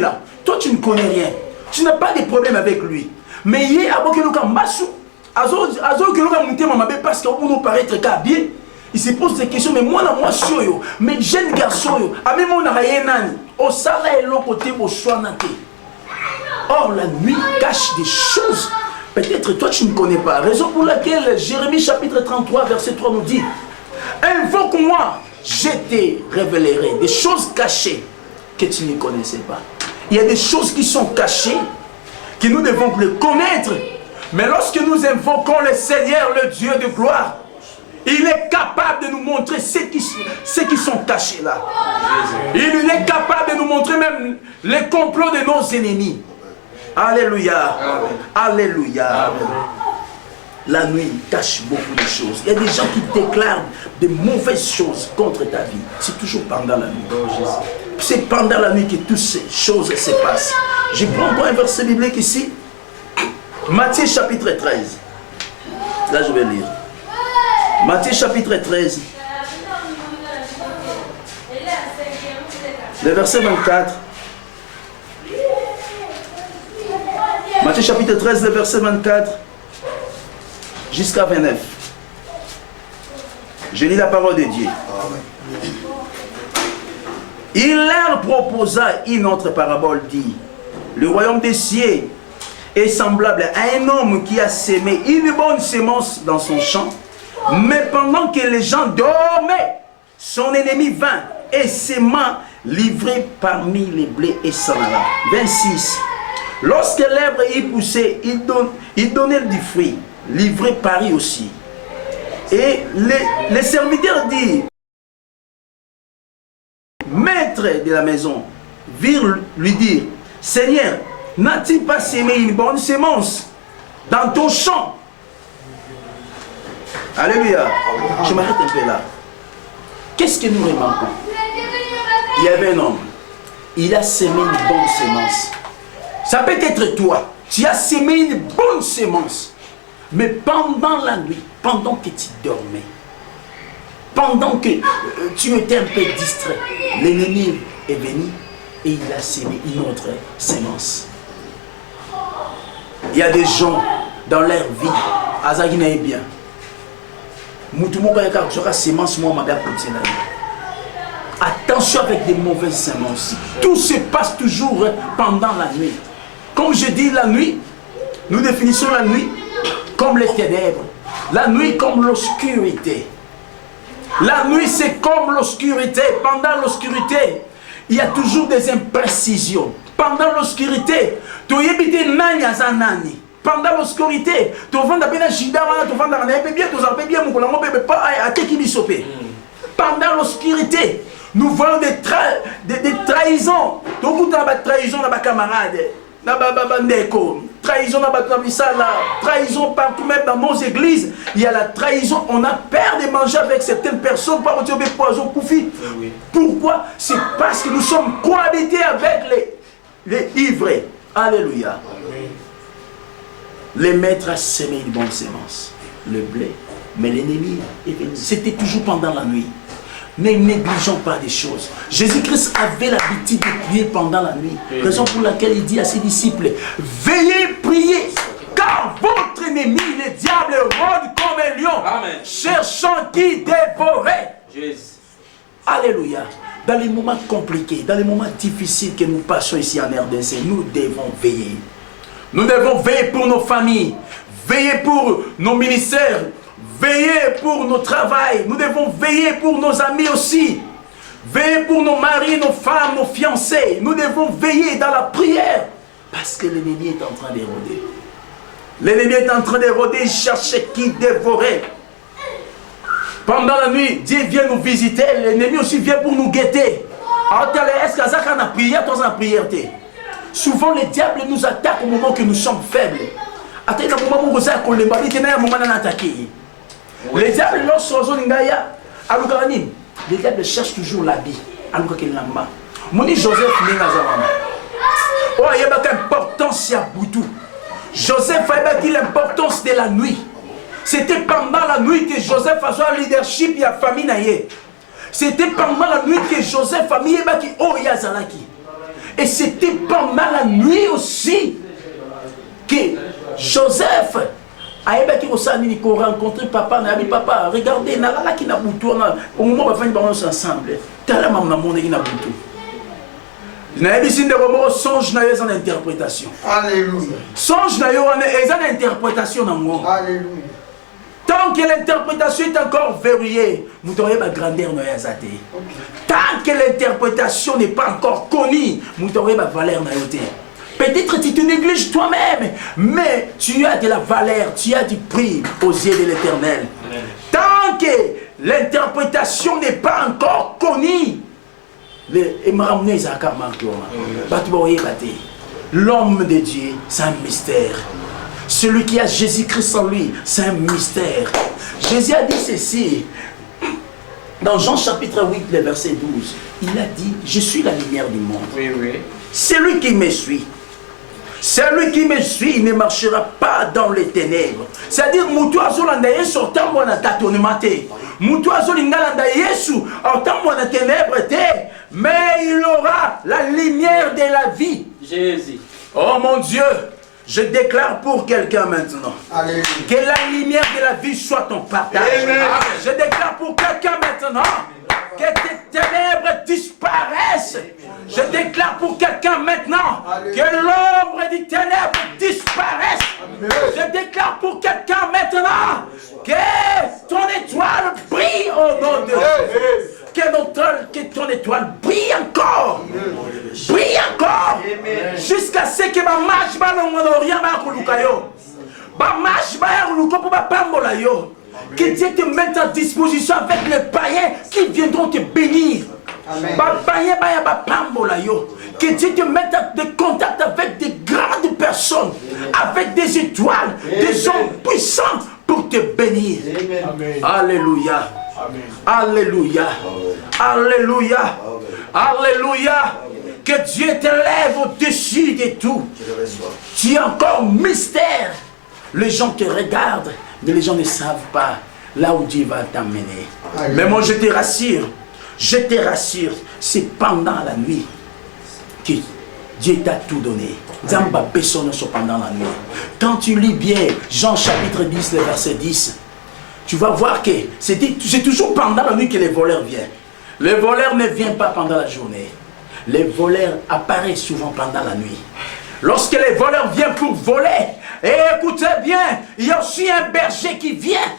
là. Toi, tu ne connais rien. Tu n'as pas de problème avec lui. Mais il y a parce qu'on nous paraît très bien. Il se pose des questions, mais moi, mais jeune garçon, même on n'a rien. Au salaire et l'autre côté, au choix. Or, la nuit cache des choses. Peut-être toi, tu ne connais pas. Raison pour laquelle Jérémie chapitre 33, verset 3 nous dit: invoque-moi, je te révélerai des choses cachées que tu ne connaissais pas. Il y a des choses qui sont cachées, que nous devons les connaître. Mais lorsque nous invoquons le Seigneur, le Dieu de gloire, il est capable de nous montrer ce qui sont cachés là. Il est capable de nous montrer même les complots de nos ennemis. Alléluia. Amen. Alléluia. Amen. La nuit cache beaucoup de choses. Il y a des gens qui déclarent de mauvaises choses contre ta vie. C'est toujours pendant la nuit. C'est pendant la nuit que toutes ces choses se passent. Je prends encore un verset biblique ici. Matthieu chapitre 13. Là je vais lire. Matthieu chapitre 13. Le verset 24. Matthieu chapitre 13, le verset 24 jusqu'à 29. Je lis la parole de Dieu. Il leur proposa une autre parabole, dit: le royaume des cieux est semblable à un homme qui a sémé une bonne semence dans son champ, mais pendant que les gens dormaient, son ennemi vint et séma livré parmi les blés et s'en alla. 26. Lorsque l'herbe y poussait, il donnait du fruit, livré Paris aussi. Et les serviteurs dirent: maître de la maison, virent lui dire: Seigneur, n'as-tu pas sémé une bonne semence dans ton champ? Alléluia. Je m'arrête un peu là. Qu'est-ce que nous remarquons? Il y avait un homme, il a sémé une bonne semence. Ça peut être toi, tu as sémé une bonne semence, mais pendant la nuit, pendant que tu dormais, pendant que tu étais un peu distrait, l'ennemi est venu et il a sémé une autre semence. Il y a des gens dans leur vie, Azagina est bien. Attention avec des mauvaises semences. Tout se passe toujours pendant la nuit. Comme je dis, la nuit, nous définissons la nuit comme les ténèbres. La nuit comme l'obscurité. La nuit, c'est comme l'obscurité. Pendant l'obscurité, il y a toujours des imprécisions. Pendant l'obscurité, tu y es nani à nani. Pendant l'obscurité, tu vas dans la chida, tu vas dans la bien, tu vas bien, pendant l'obscurité, Nous voyons des trahisons. Donc, on a des trahisons dans nos camarades. Trahison dans trahison partout, même dans nos églises. Il y a la trahison. On a peur de manger avec certaines personnes pour avoir des poisons couffis. Pourquoi? C'est parce que nous sommes cohabités avec les ivres. Alléluia. Les maîtres a semé une bonne sémence, le blé. Mais l'ennemi, c'était toujours pendant la nuit. Ne négligeons pas des choses. Jésus-Christ avait l'habitude de prier pendant la nuit. Raison pour laquelle il dit à ses disciples, veillez, priez, car votre ennemi, le diable, rôde comme un lion, cherchant qui dévorer. Alléluia. Dans les moments compliqués, dans les moments difficiles que nous passons ici en RDC, nous devons veiller. Nous devons veiller pour nos familles, veiller pour nos ministères, veiller pour nos travails. Nous devons veiller pour nos amis aussi. Veiller pour nos maris, nos femmes, nos fiancés. Nous devons veiller dans la prière. Parce que l'ennemi est en train d'éroder. L'ennemi est en train d'éroder, chercher qui dévorer. Pendant la nuit, Dieu vient nous visiter. L'ennemi aussi vient pour nous guetter. Est-ce que ça a prié, toi en prière? Souvent, le diable nous attaque au moment que nous sommes faibles. Les diables, les diables cherchent toujours l'habit. Mon dit Joseph, il y a l'importance à Boutou. Joseph a dit l'importance de la nuit. C'était pendant la nuit que Joseph a son leadership et la famille. C'était pendant la nuit que Joseph a mis Yazalaki. Et c'était pendant la nuit aussi que Joseph a rencontré papa. Il a dit papa, regardez, au moment où on va ensemble. Songe na yo en interprétation. Alléluia. Songe na yo en interprétation. Alléluia. Tant que l'interprétation est encore verrouillée, nous aurons la grandeur de Yazate. Tant que l'interprétation n'est pas encore connue, nous aurons la valeur de Yazate. Peut-être tu te négliges toi-même, mais tu as de la valeur, tu as du prix aux yeux de l'Éternel. Tant que l'interprétation n'est pas encore connue, l'homme de Dieu, c'est un mystère. Celui qui a Jésus-Christ en lui, c'est un mystère. Jésus a dit ceci, dans Jean chapitre 8, le verset 12. Il a dit, je suis la lumière du monde. Oui, oui. Celui qui me suit, il ne marchera pas dans les ténèbres. C'est-à-dire, Moutoua Zolanda Yesu, autant moi n'a tâtonnement. Moutoua Zolingala Yesu, autant moi n'a ténèbres, mais il aura la lumière de la vie. Jésus. Oh mon Dieu, je déclare pour quelqu'un maintenant. Alléluia. Que la lumière de la vie soit ton partage. Amen. Je déclare pour quelqu'un maintenant que tes ténèbres disparaissent. Je déclare pour quelqu'un maintenant que l'ombre des ténèbres disparaisse. Je déclare pour quelqu'un maintenant que ton étoile brille au nom de Jésus. Que ton étoile brille encore. Brille encore. Jusqu'à ce que ma marche va dans mon orient. Que Dieu te mette en disposition avec les païens qui viendront te bénir. Que Dieu te mette en contact avec des grandes personnes, avec des étoiles, des hommes puissants pour te bénir. Amen. Alléluia. Amen. Alléluia. Alléluia. Alléluia. Que Dieu t'élève au-dessus de tout. Tu es encore mystère. Les gens te regardent, mais les gens ne savent pas là où Dieu va t'amener. Mais moi je te rassure, c'est pendant la nuit que Dieu t'a tout donné. Pendant la nuit. Quand tu lis bien Jean chapitre 10, le verset 10, tu vas voir que c'est toujours pendant la nuit que les voleurs viennent. Les voleurs ne viennent pas pendant la journée. Les voleurs apparaissent souvent pendant la nuit. Lorsque les voleurs viennent pour voler, et écoutez bien, il y a aussi un berger qui vient.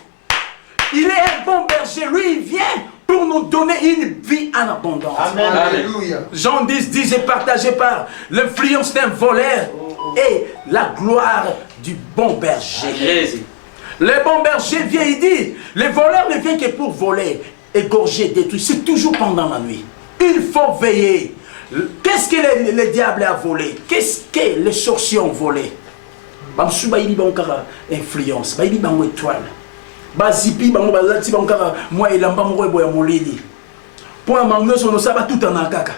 Il est un bon berger, lui il vient pour nous donner une vie en abondance. Amen. Alléluia. Jean 10 est partagé par l'influence d'un voleur et la gloire du bon berger. Le bon berger vient, il dit, les voleurs ne viennent que pour voler, égorger, détruire. C'est toujours pendant la nuit. Il faut veiller. Qu'est-ce que le diable a volé? Qu'est-ce que les sorciers ont volé? Bamsou ba ili bankara influence, ba ili bango étoile. Ba zipi bango ba lati bankara moi elamba moko boya moleli. Pour un mango son ça va tout en akaka.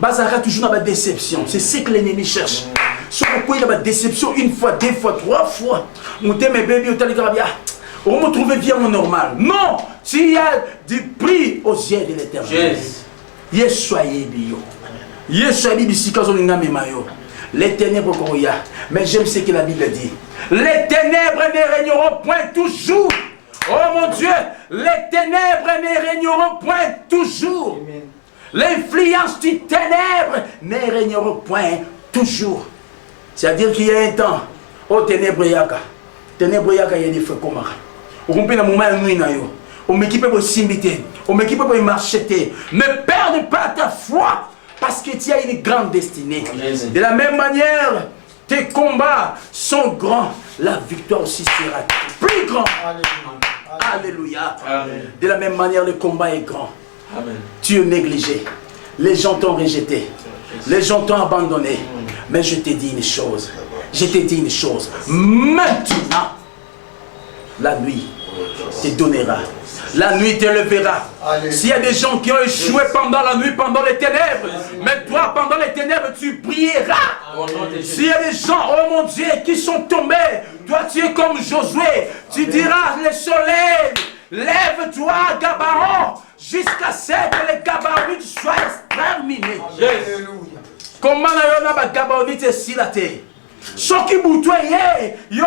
Bazaka toujours dans la déception. C'est ce que l'ennemi cherche. Si on a la déception une fois, deux fois, trois fois, on t'aime bébé au télégramme. On me trouve bien au normal. Non, tu as du prix aux yeux de l'Éternel. Yes, soyez bio. Yes, soyez bio. Les ténèbres Korea. Mais j'aime ce que la Bible dit. Les ténèbres ne régneront point toujours. Oh mon Dieu, les ténèbres ne régneront point toujours. L'influence du ténèbre ne régneront point toujours. C'est-à-dire qu'il y a un temps, oh ténèbres yaka. Ténèbres yaka, il y a des feux comme ça. On comprend le moment où on m'équipe pour s'imiter, on m'équipe pour marcher. Ne perde pas ta foi parce que tu as une grande destinée. De la même manière, tes combats sont grands, la victoire aussi sera plus grande. Alléluia. Amen. De la même manière, le combat est grand. Amen. Tu es négligé. Les gens t'ont rejeté. Les gens t'ont abandonné. Mais je t'ai dit une chose. Je t'ai dit une chose. Maintenant, la nuit te donnera. La nuit te levera. S'il y a des gens qui ont échoué pendant la nuit, pendant les ténèbres, mais toi, pendant les ténèbres, tu prieras. S'il y a des gens, oh mon Dieu, qui sont tombés, toi tu es comme Josué, tu diras, le soleil, lève-toi, Gabaon, jusqu'à ce que les Gabaonites soient exterminés. Comment on a Gabaonites ici la terre? Ce qui boutoyait, le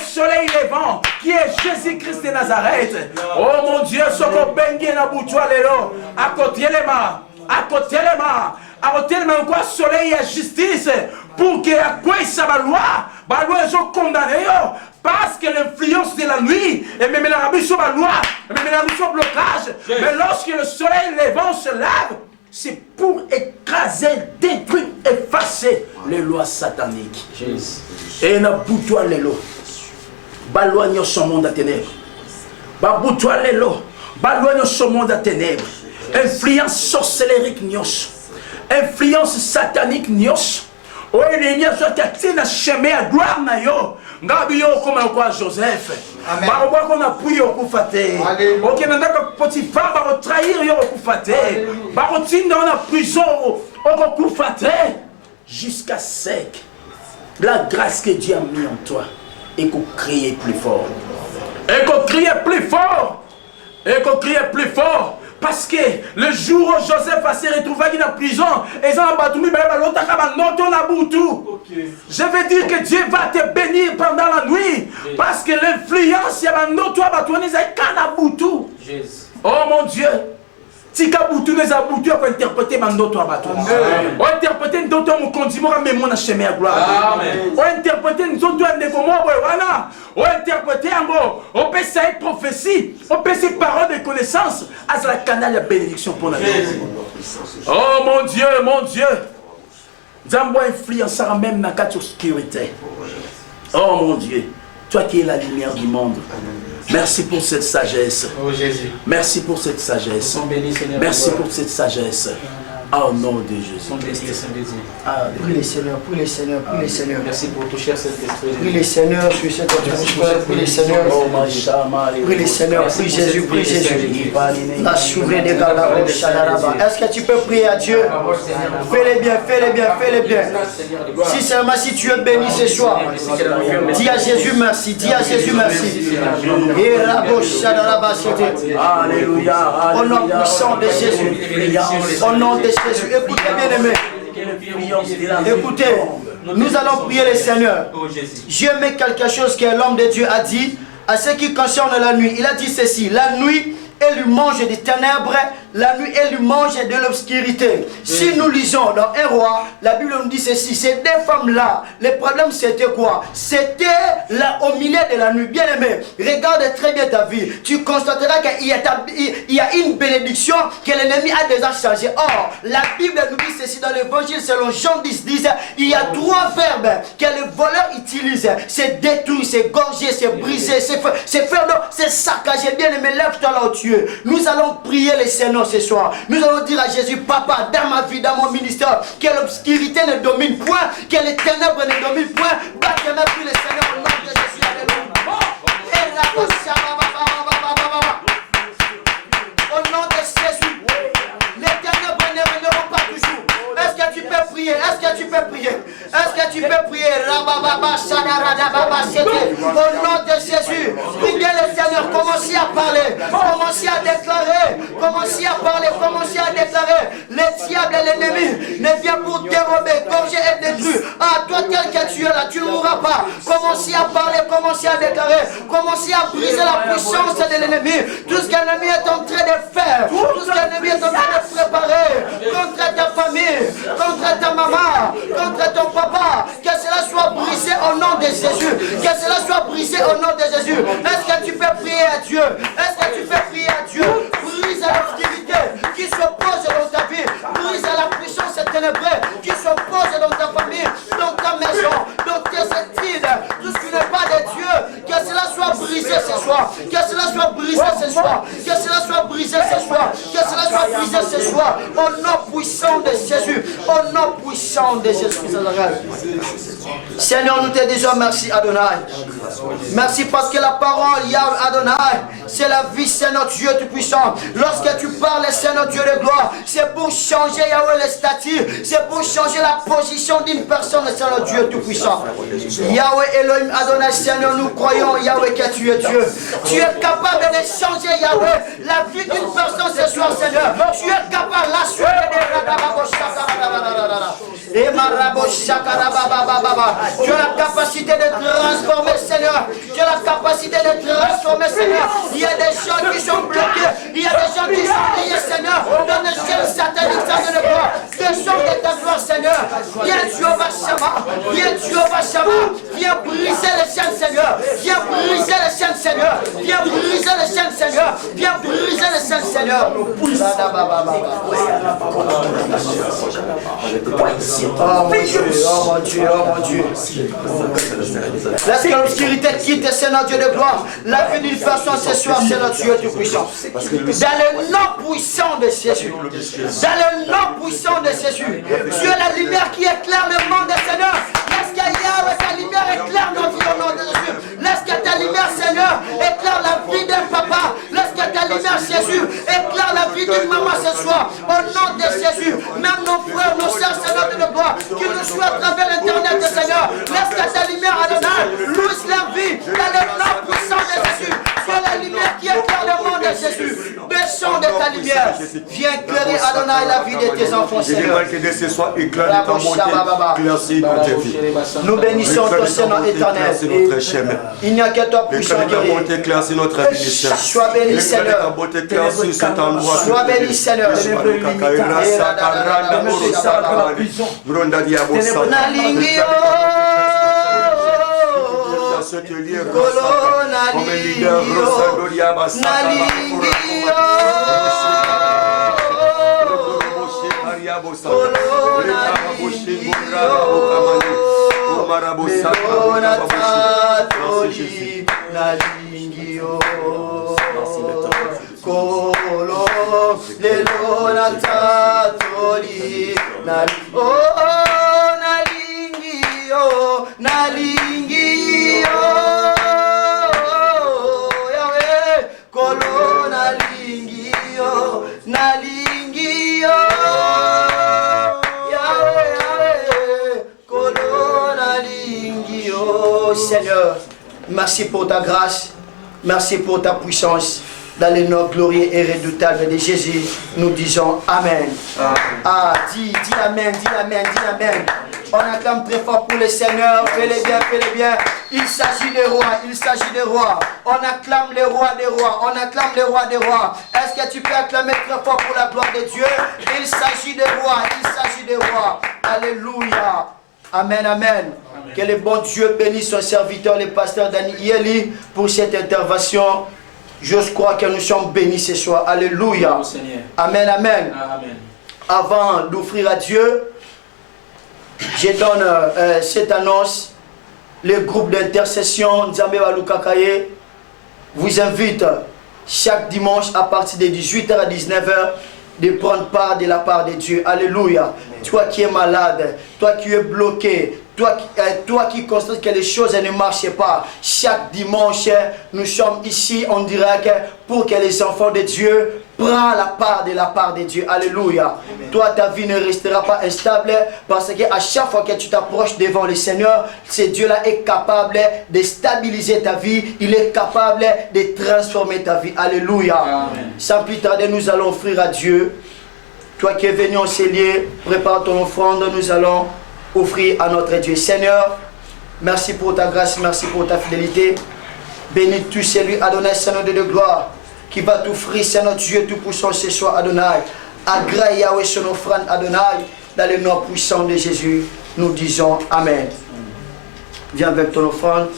soleil levant, qui est Jésus-Christ de Nazareth. Oh mon Dieu, ce qu'on bengue na boutoie lelo, à côté les mains, à côté les mains, à côté les mains, quoi, soleil et justice, pour que la quoi ça va loi, ils condamné, parce que l'influence de la nuit, et même la mission va loi, même la mission blocage, mais lorsque le soleil levant se lève, c'est pour écraser, détruire, effacer les lois sataniques. Et na boutoua les lois. Baloigne son monde à ténèbres. Baboutoua les lois. Baloigne son monde à ténèbres. Influence sorcellérique nios. Influence satanique nios. Oh, il y a un chemin à gloire na yo. Ngabi yo comme quoi Joseph. Baroba qu'on a pris au koufate. Ok, maintenant Potiphar va trahir yo au koufate. Barotine dans la prison au koufate. Jusqu'à sec. La grâce que Dieu a mis en toi. Et qu'on crie plus fort. Et qu'on crie plus fort. Et qu'on crie plus fort. Parce que le jour où Joseph va se retrouver dans la prison, je veux dire que Dieu va te bénir pendant la nuit. Parce que l'influence, oh mon Dieu, Tika Boutou les a boutu pour interpréter Mandoto Abatou. On interpréter Ndoto Mukondimo Ramemon à Chemin à gloire. On interpréter Ndoto Ndegomo Wana. On interpréter Ango. On peut ça être prophétie. On peut ces paroles de connaissance. À la canal de bénédiction pour la vie. Oh mon Dieu, mon Dieu. Zambo influencera même dans la obscurité. Oh mon Dieu. Toi qui es la lumière du monde. Merci pour cette sagesse. Oh Jésus. Merci pour cette sagesse. Merci pour cette sagesse. Au nom de Jésus. Prie les Seigneurs, prie les Seigneurs, prie les Seigneurs. Merci pour toucher cet esprit. Prie les Seigneurs sur cette atmosphère, prie les Seigneurs. Prie les Seigneurs, prie Jésus, prie Jésus. La souveraine des Galabos, Shadaraba. Est-ce que tu peux prier à Dieu? Fais-les bien, fais-les bien, fais-les bien. Si seulement si tu es béni ce soir, dis à Jésus merci, dis à Jésus merci. Et Rabo Shadaraba, c'était. Alléluia. Au nom puissant de Jésus. Au nom de Jésus. Écoutez, bien aimé. Écoutez, nous allons prier le Seigneur. Dieu met quelque chose que l'homme de Dieu a dit à ce qui concerne la nuit. Il a dit ceci: la nuit, elle lui mange des ténèbres, la nuit, elle lui mange de l'obscurité. Si nous lisons dans un roi, la Bible nous dit ceci: ces deux femmes-là, le problème c'était quoi? C'était là au milieu de la nuit. Bien aimé, regarde très bien ta vie. Tu constateras qu'il y a une bénédiction que l'ennemi a déjà changée. Or, la Bible nous dit ceci dans l'évangile selon Jean 10, il y a trois verbes que le voleur utilise: c'est détruire, c'est gorger, c'est briser, c'est faire, c'est saccager. Bien aimé, lève-toi là où tu es. Nous allons prier le Seigneur puissant ce soir. Nous allons dire à Jésus, Papa, dans ma vie, dans mon ministère, que l'obscurité ne domine point, que les ténèbres ne dominent point. Battez-moi plus le Seigneur au nom de Jésus. Alléluia. Et la au nom de Jésus, les ténèbres ne reviendront pas toujours. Est-ce que tu peux prier? Est-ce que tu peux prier? Est-ce que tu peux prier? Au nom de Jésus, priez le Seigneur, commencez à parler, commencez à déclarer, commencez à parler, commencez à déclarer. Le diable et l'ennemi ne vient pour dérober, gorger et détruire. Ah, toi tel que tu es là, tu ne mourras pas. Commencez à parler, commencez à déclarer, commencez à briser la puissance de l'ennemi. Tout ce que l'ennemi est en train de faire, tout ce que l'ennemi est en train de préparer contre ta famille, contre ta maman, contre ton papa, que cela soit brisé au nom de Jésus, que cela soit brisé au nom de Jésus. Est-ce que tu peux prier à Dieu? Est-ce que tu peux prier à Dieu? Brise l'activité qui s'oppose dans ta vie, brise la puissance ténébrée qui s'oppose dans ta famille, dans ta maison, dans tes études, tout ce qui n'est pas de Dieu, que cela soit brisé ce soir, que cela soit brisé ce soir, que cela soit brisé ce soir, que cela soit brisé ce soir, au nom puissant de Jésus, au nom puissant de Jésus. Seigneur, nous te disons merci Adonai. Merci parce que la parole Yahweh Adonai, c'est la vie, Seigneur Dieu Tout-Puissant. Lorsque tu parles, Seigneur Dieu de gloire, c'est pour changer Yahweh les statuts, c'est pour changer la position d'une personne, Seigneur Dieu Tout-Puissant. Yahweh Elohim Adonai, Seigneur, nous croyons Yahweh que tu es Dieu. Tu es capable de changer Yahweh la vie d'une personne ce soir, Seigneur. Tu es capable la suite et tu as la capacité de transformer, Seigneur. Tu as la capacité de transformer, Seigneur. Il y a des gens qui sont bloqués. Il y a des gens qui sont liés, Seigneur, dans le ciel satanique, de gloire. Descends de ta gloire, Seigneur. Viens, Jéhovah Shammah. Viens, Jéhovah Shammah. Viens briser les chaînes, Seigneur. Viens briser les chaînes, Seigneur. Viens briser les chaînes, Seigneur. Viens briser les chaînes, Seigneur. Oh mon Dieu, oh mon Dieu, oh mon Dieu. Laisse que l'obscurité quitte, Seigneur Dieu de gloire. La vie d'une personne ce soir, Seigneur Dieu Tout-Puissant. Dans le nom puissant de Jésus. Dans le nom puissant de Jésus. Tu es la lumière qui éclaire le monde, Seigneur. Laisse que Yahweh, ta lumière éclaire notre vie au nom de Jésus. Laisse que ta lumière, Seigneur, éclaire la vie d'un papa. Laisse que ta lumière, Jésus, éclaire la vie d'une maman ce soir. Au nom de Jésus. Même nos frères, nos sœurs, Seigneur de gloire, qui nous suivent à travers l'internet, Seigneur. Laisse que ta lumière, Adonai, louche la vie dans le nom puissant de Jésus. Sois la lumière qui éclaire le monde de Jésus. Baissons de ta lumière. Viens éclairer, Adonai, la vie de tes enfants, Seigneur. Nous bénissons ton Seigneur éternel. Il n'y a que toi puissant guérir. Sois béni, Seigneur. Sois béni, Seigneur. Seigneur, merci pour ta grâce, merci pour ta puissance. Dans le nom glorieux et redoutable de Jésus, nous disons Amen. Ah, dis Amen, dis Amen, dis Amen. On acclame très fort pour le Seigneur. Fais-le bien, fais-le bien. Il s'agit des rois, il s'agit des rois. On acclame les rois des rois, on acclame les rois des rois. Est-ce que tu peux acclamer très fort pour la gloire de Dieu? Il s'agit des rois, il s'agit des rois. Alléluia. Amen, amen. Que le bon Dieu bénisse son serviteur, le pasteur Danieli, pour cette intervention. Je crois que nous sommes bénis ce soir. Alléluia. Amen, amen. Amen. Avant d'offrir à Dieu, je donne cette annonce. Le groupe d'intercession Nzambe Walukakaye vous invite chaque dimanche à partir de 18h à 19h de prendre part de la part de Dieu. Alléluia. Toi qui es malade, toi qui es bloqué, toi qui constate que les choses ne marchent pas. Chaque dimanche, nous sommes ici en direct pour que les enfants de Dieu prennent la part de Dieu. Alléluia. Toi, ta vie ne restera pas instable parce qu'à chaque fois que tu t'approches devant le Seigneur, ce Dieu-là est capable de stabiliser ta vie. Il est capable de transformer ta vie. Alléluia. Amen. Sans plus tarder, nous allons offrir à Dieu. Toi qui es venu en ces lieux, prépare ton offrande. Nous allons offrir à notre Dieu. Seigneur, merci pour ta grâce, merci pour ta fidélité. Bénis-tu celui, Adonai, Seigneur de gloire, qui va t'offrir, Seigneur Dieu Tout-Puissant, ce soir, Adonai. Agrée Yahweh son offrande, Adonai, dans le nom puissant de Jésus, nous disons Amen. Viens avec ton offrande.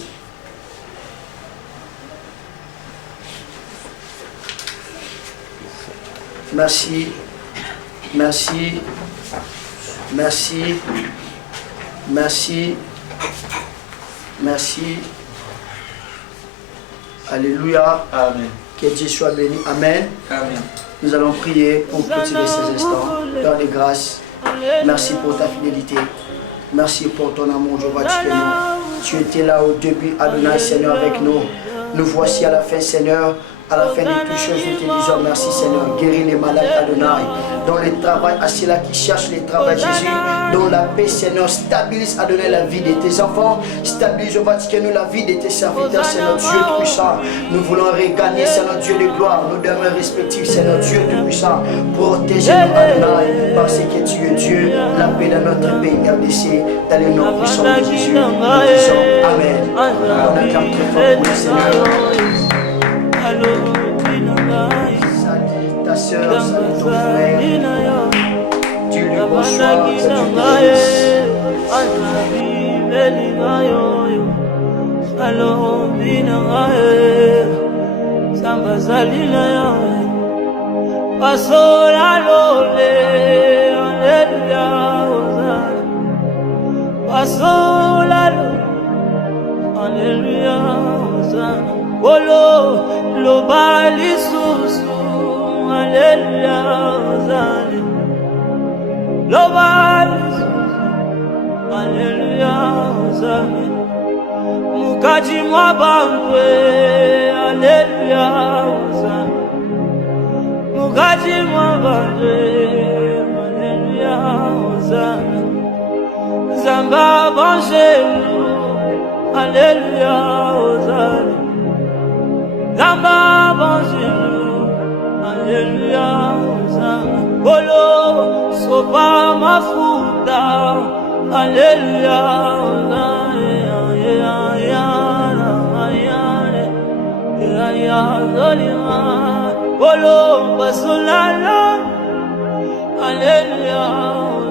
Merci, merci, merci. Merci. Merci. Alléluia. Amen. Que Dieu soit béni. Amen. Amen. Nous allons prier pour clôturer ces instants. Père de grâce, merci pour ta fidélité. Merci pour ton amour, Jéhovah. Tu étais là au début, Adonai, Seigneur, avec nous. Nous voici à la fin, Seigneur. À la fin de toutes choses, nous te disons merci, Seigneur. Guéris les malades, Adonai. Dans le travail, à ceux-là qui cherchent le travail, Jésus. Dans la paix, Seigneur, stabilise, Adonai, la vie de tes enfants. Stabilise, Jéhovah, la vie de tes serviteurs, Seigneur Dieu puissant. Nous voulons regagner, Seigneur Dieu de gloire. Nous demeurons respectifs, Seigneur Dieu puissant. Protège-nous, Adonai, parce que tu es Dieu. La paix dans notre pays, RDC, dans le nom puissant de Jésus. Nous disons Amen. On acclame très fort pour le Seigneur. Salut ta soeur, salut ton frère. Dieu lui bonsoir, Olo, lo bali susu, aleluya, ozale. Lo bali susu, aleluya, ozale. Mukaji mwabangwe, aleluya, ozale. Mukaji mwabangwe, aleluya, ozale. Zamba banjelu, aleluya, ozale. Zamba bonjour, alléluia, Bolo, sopa mafuta, alléluia, Bolo, basolala, alléluia.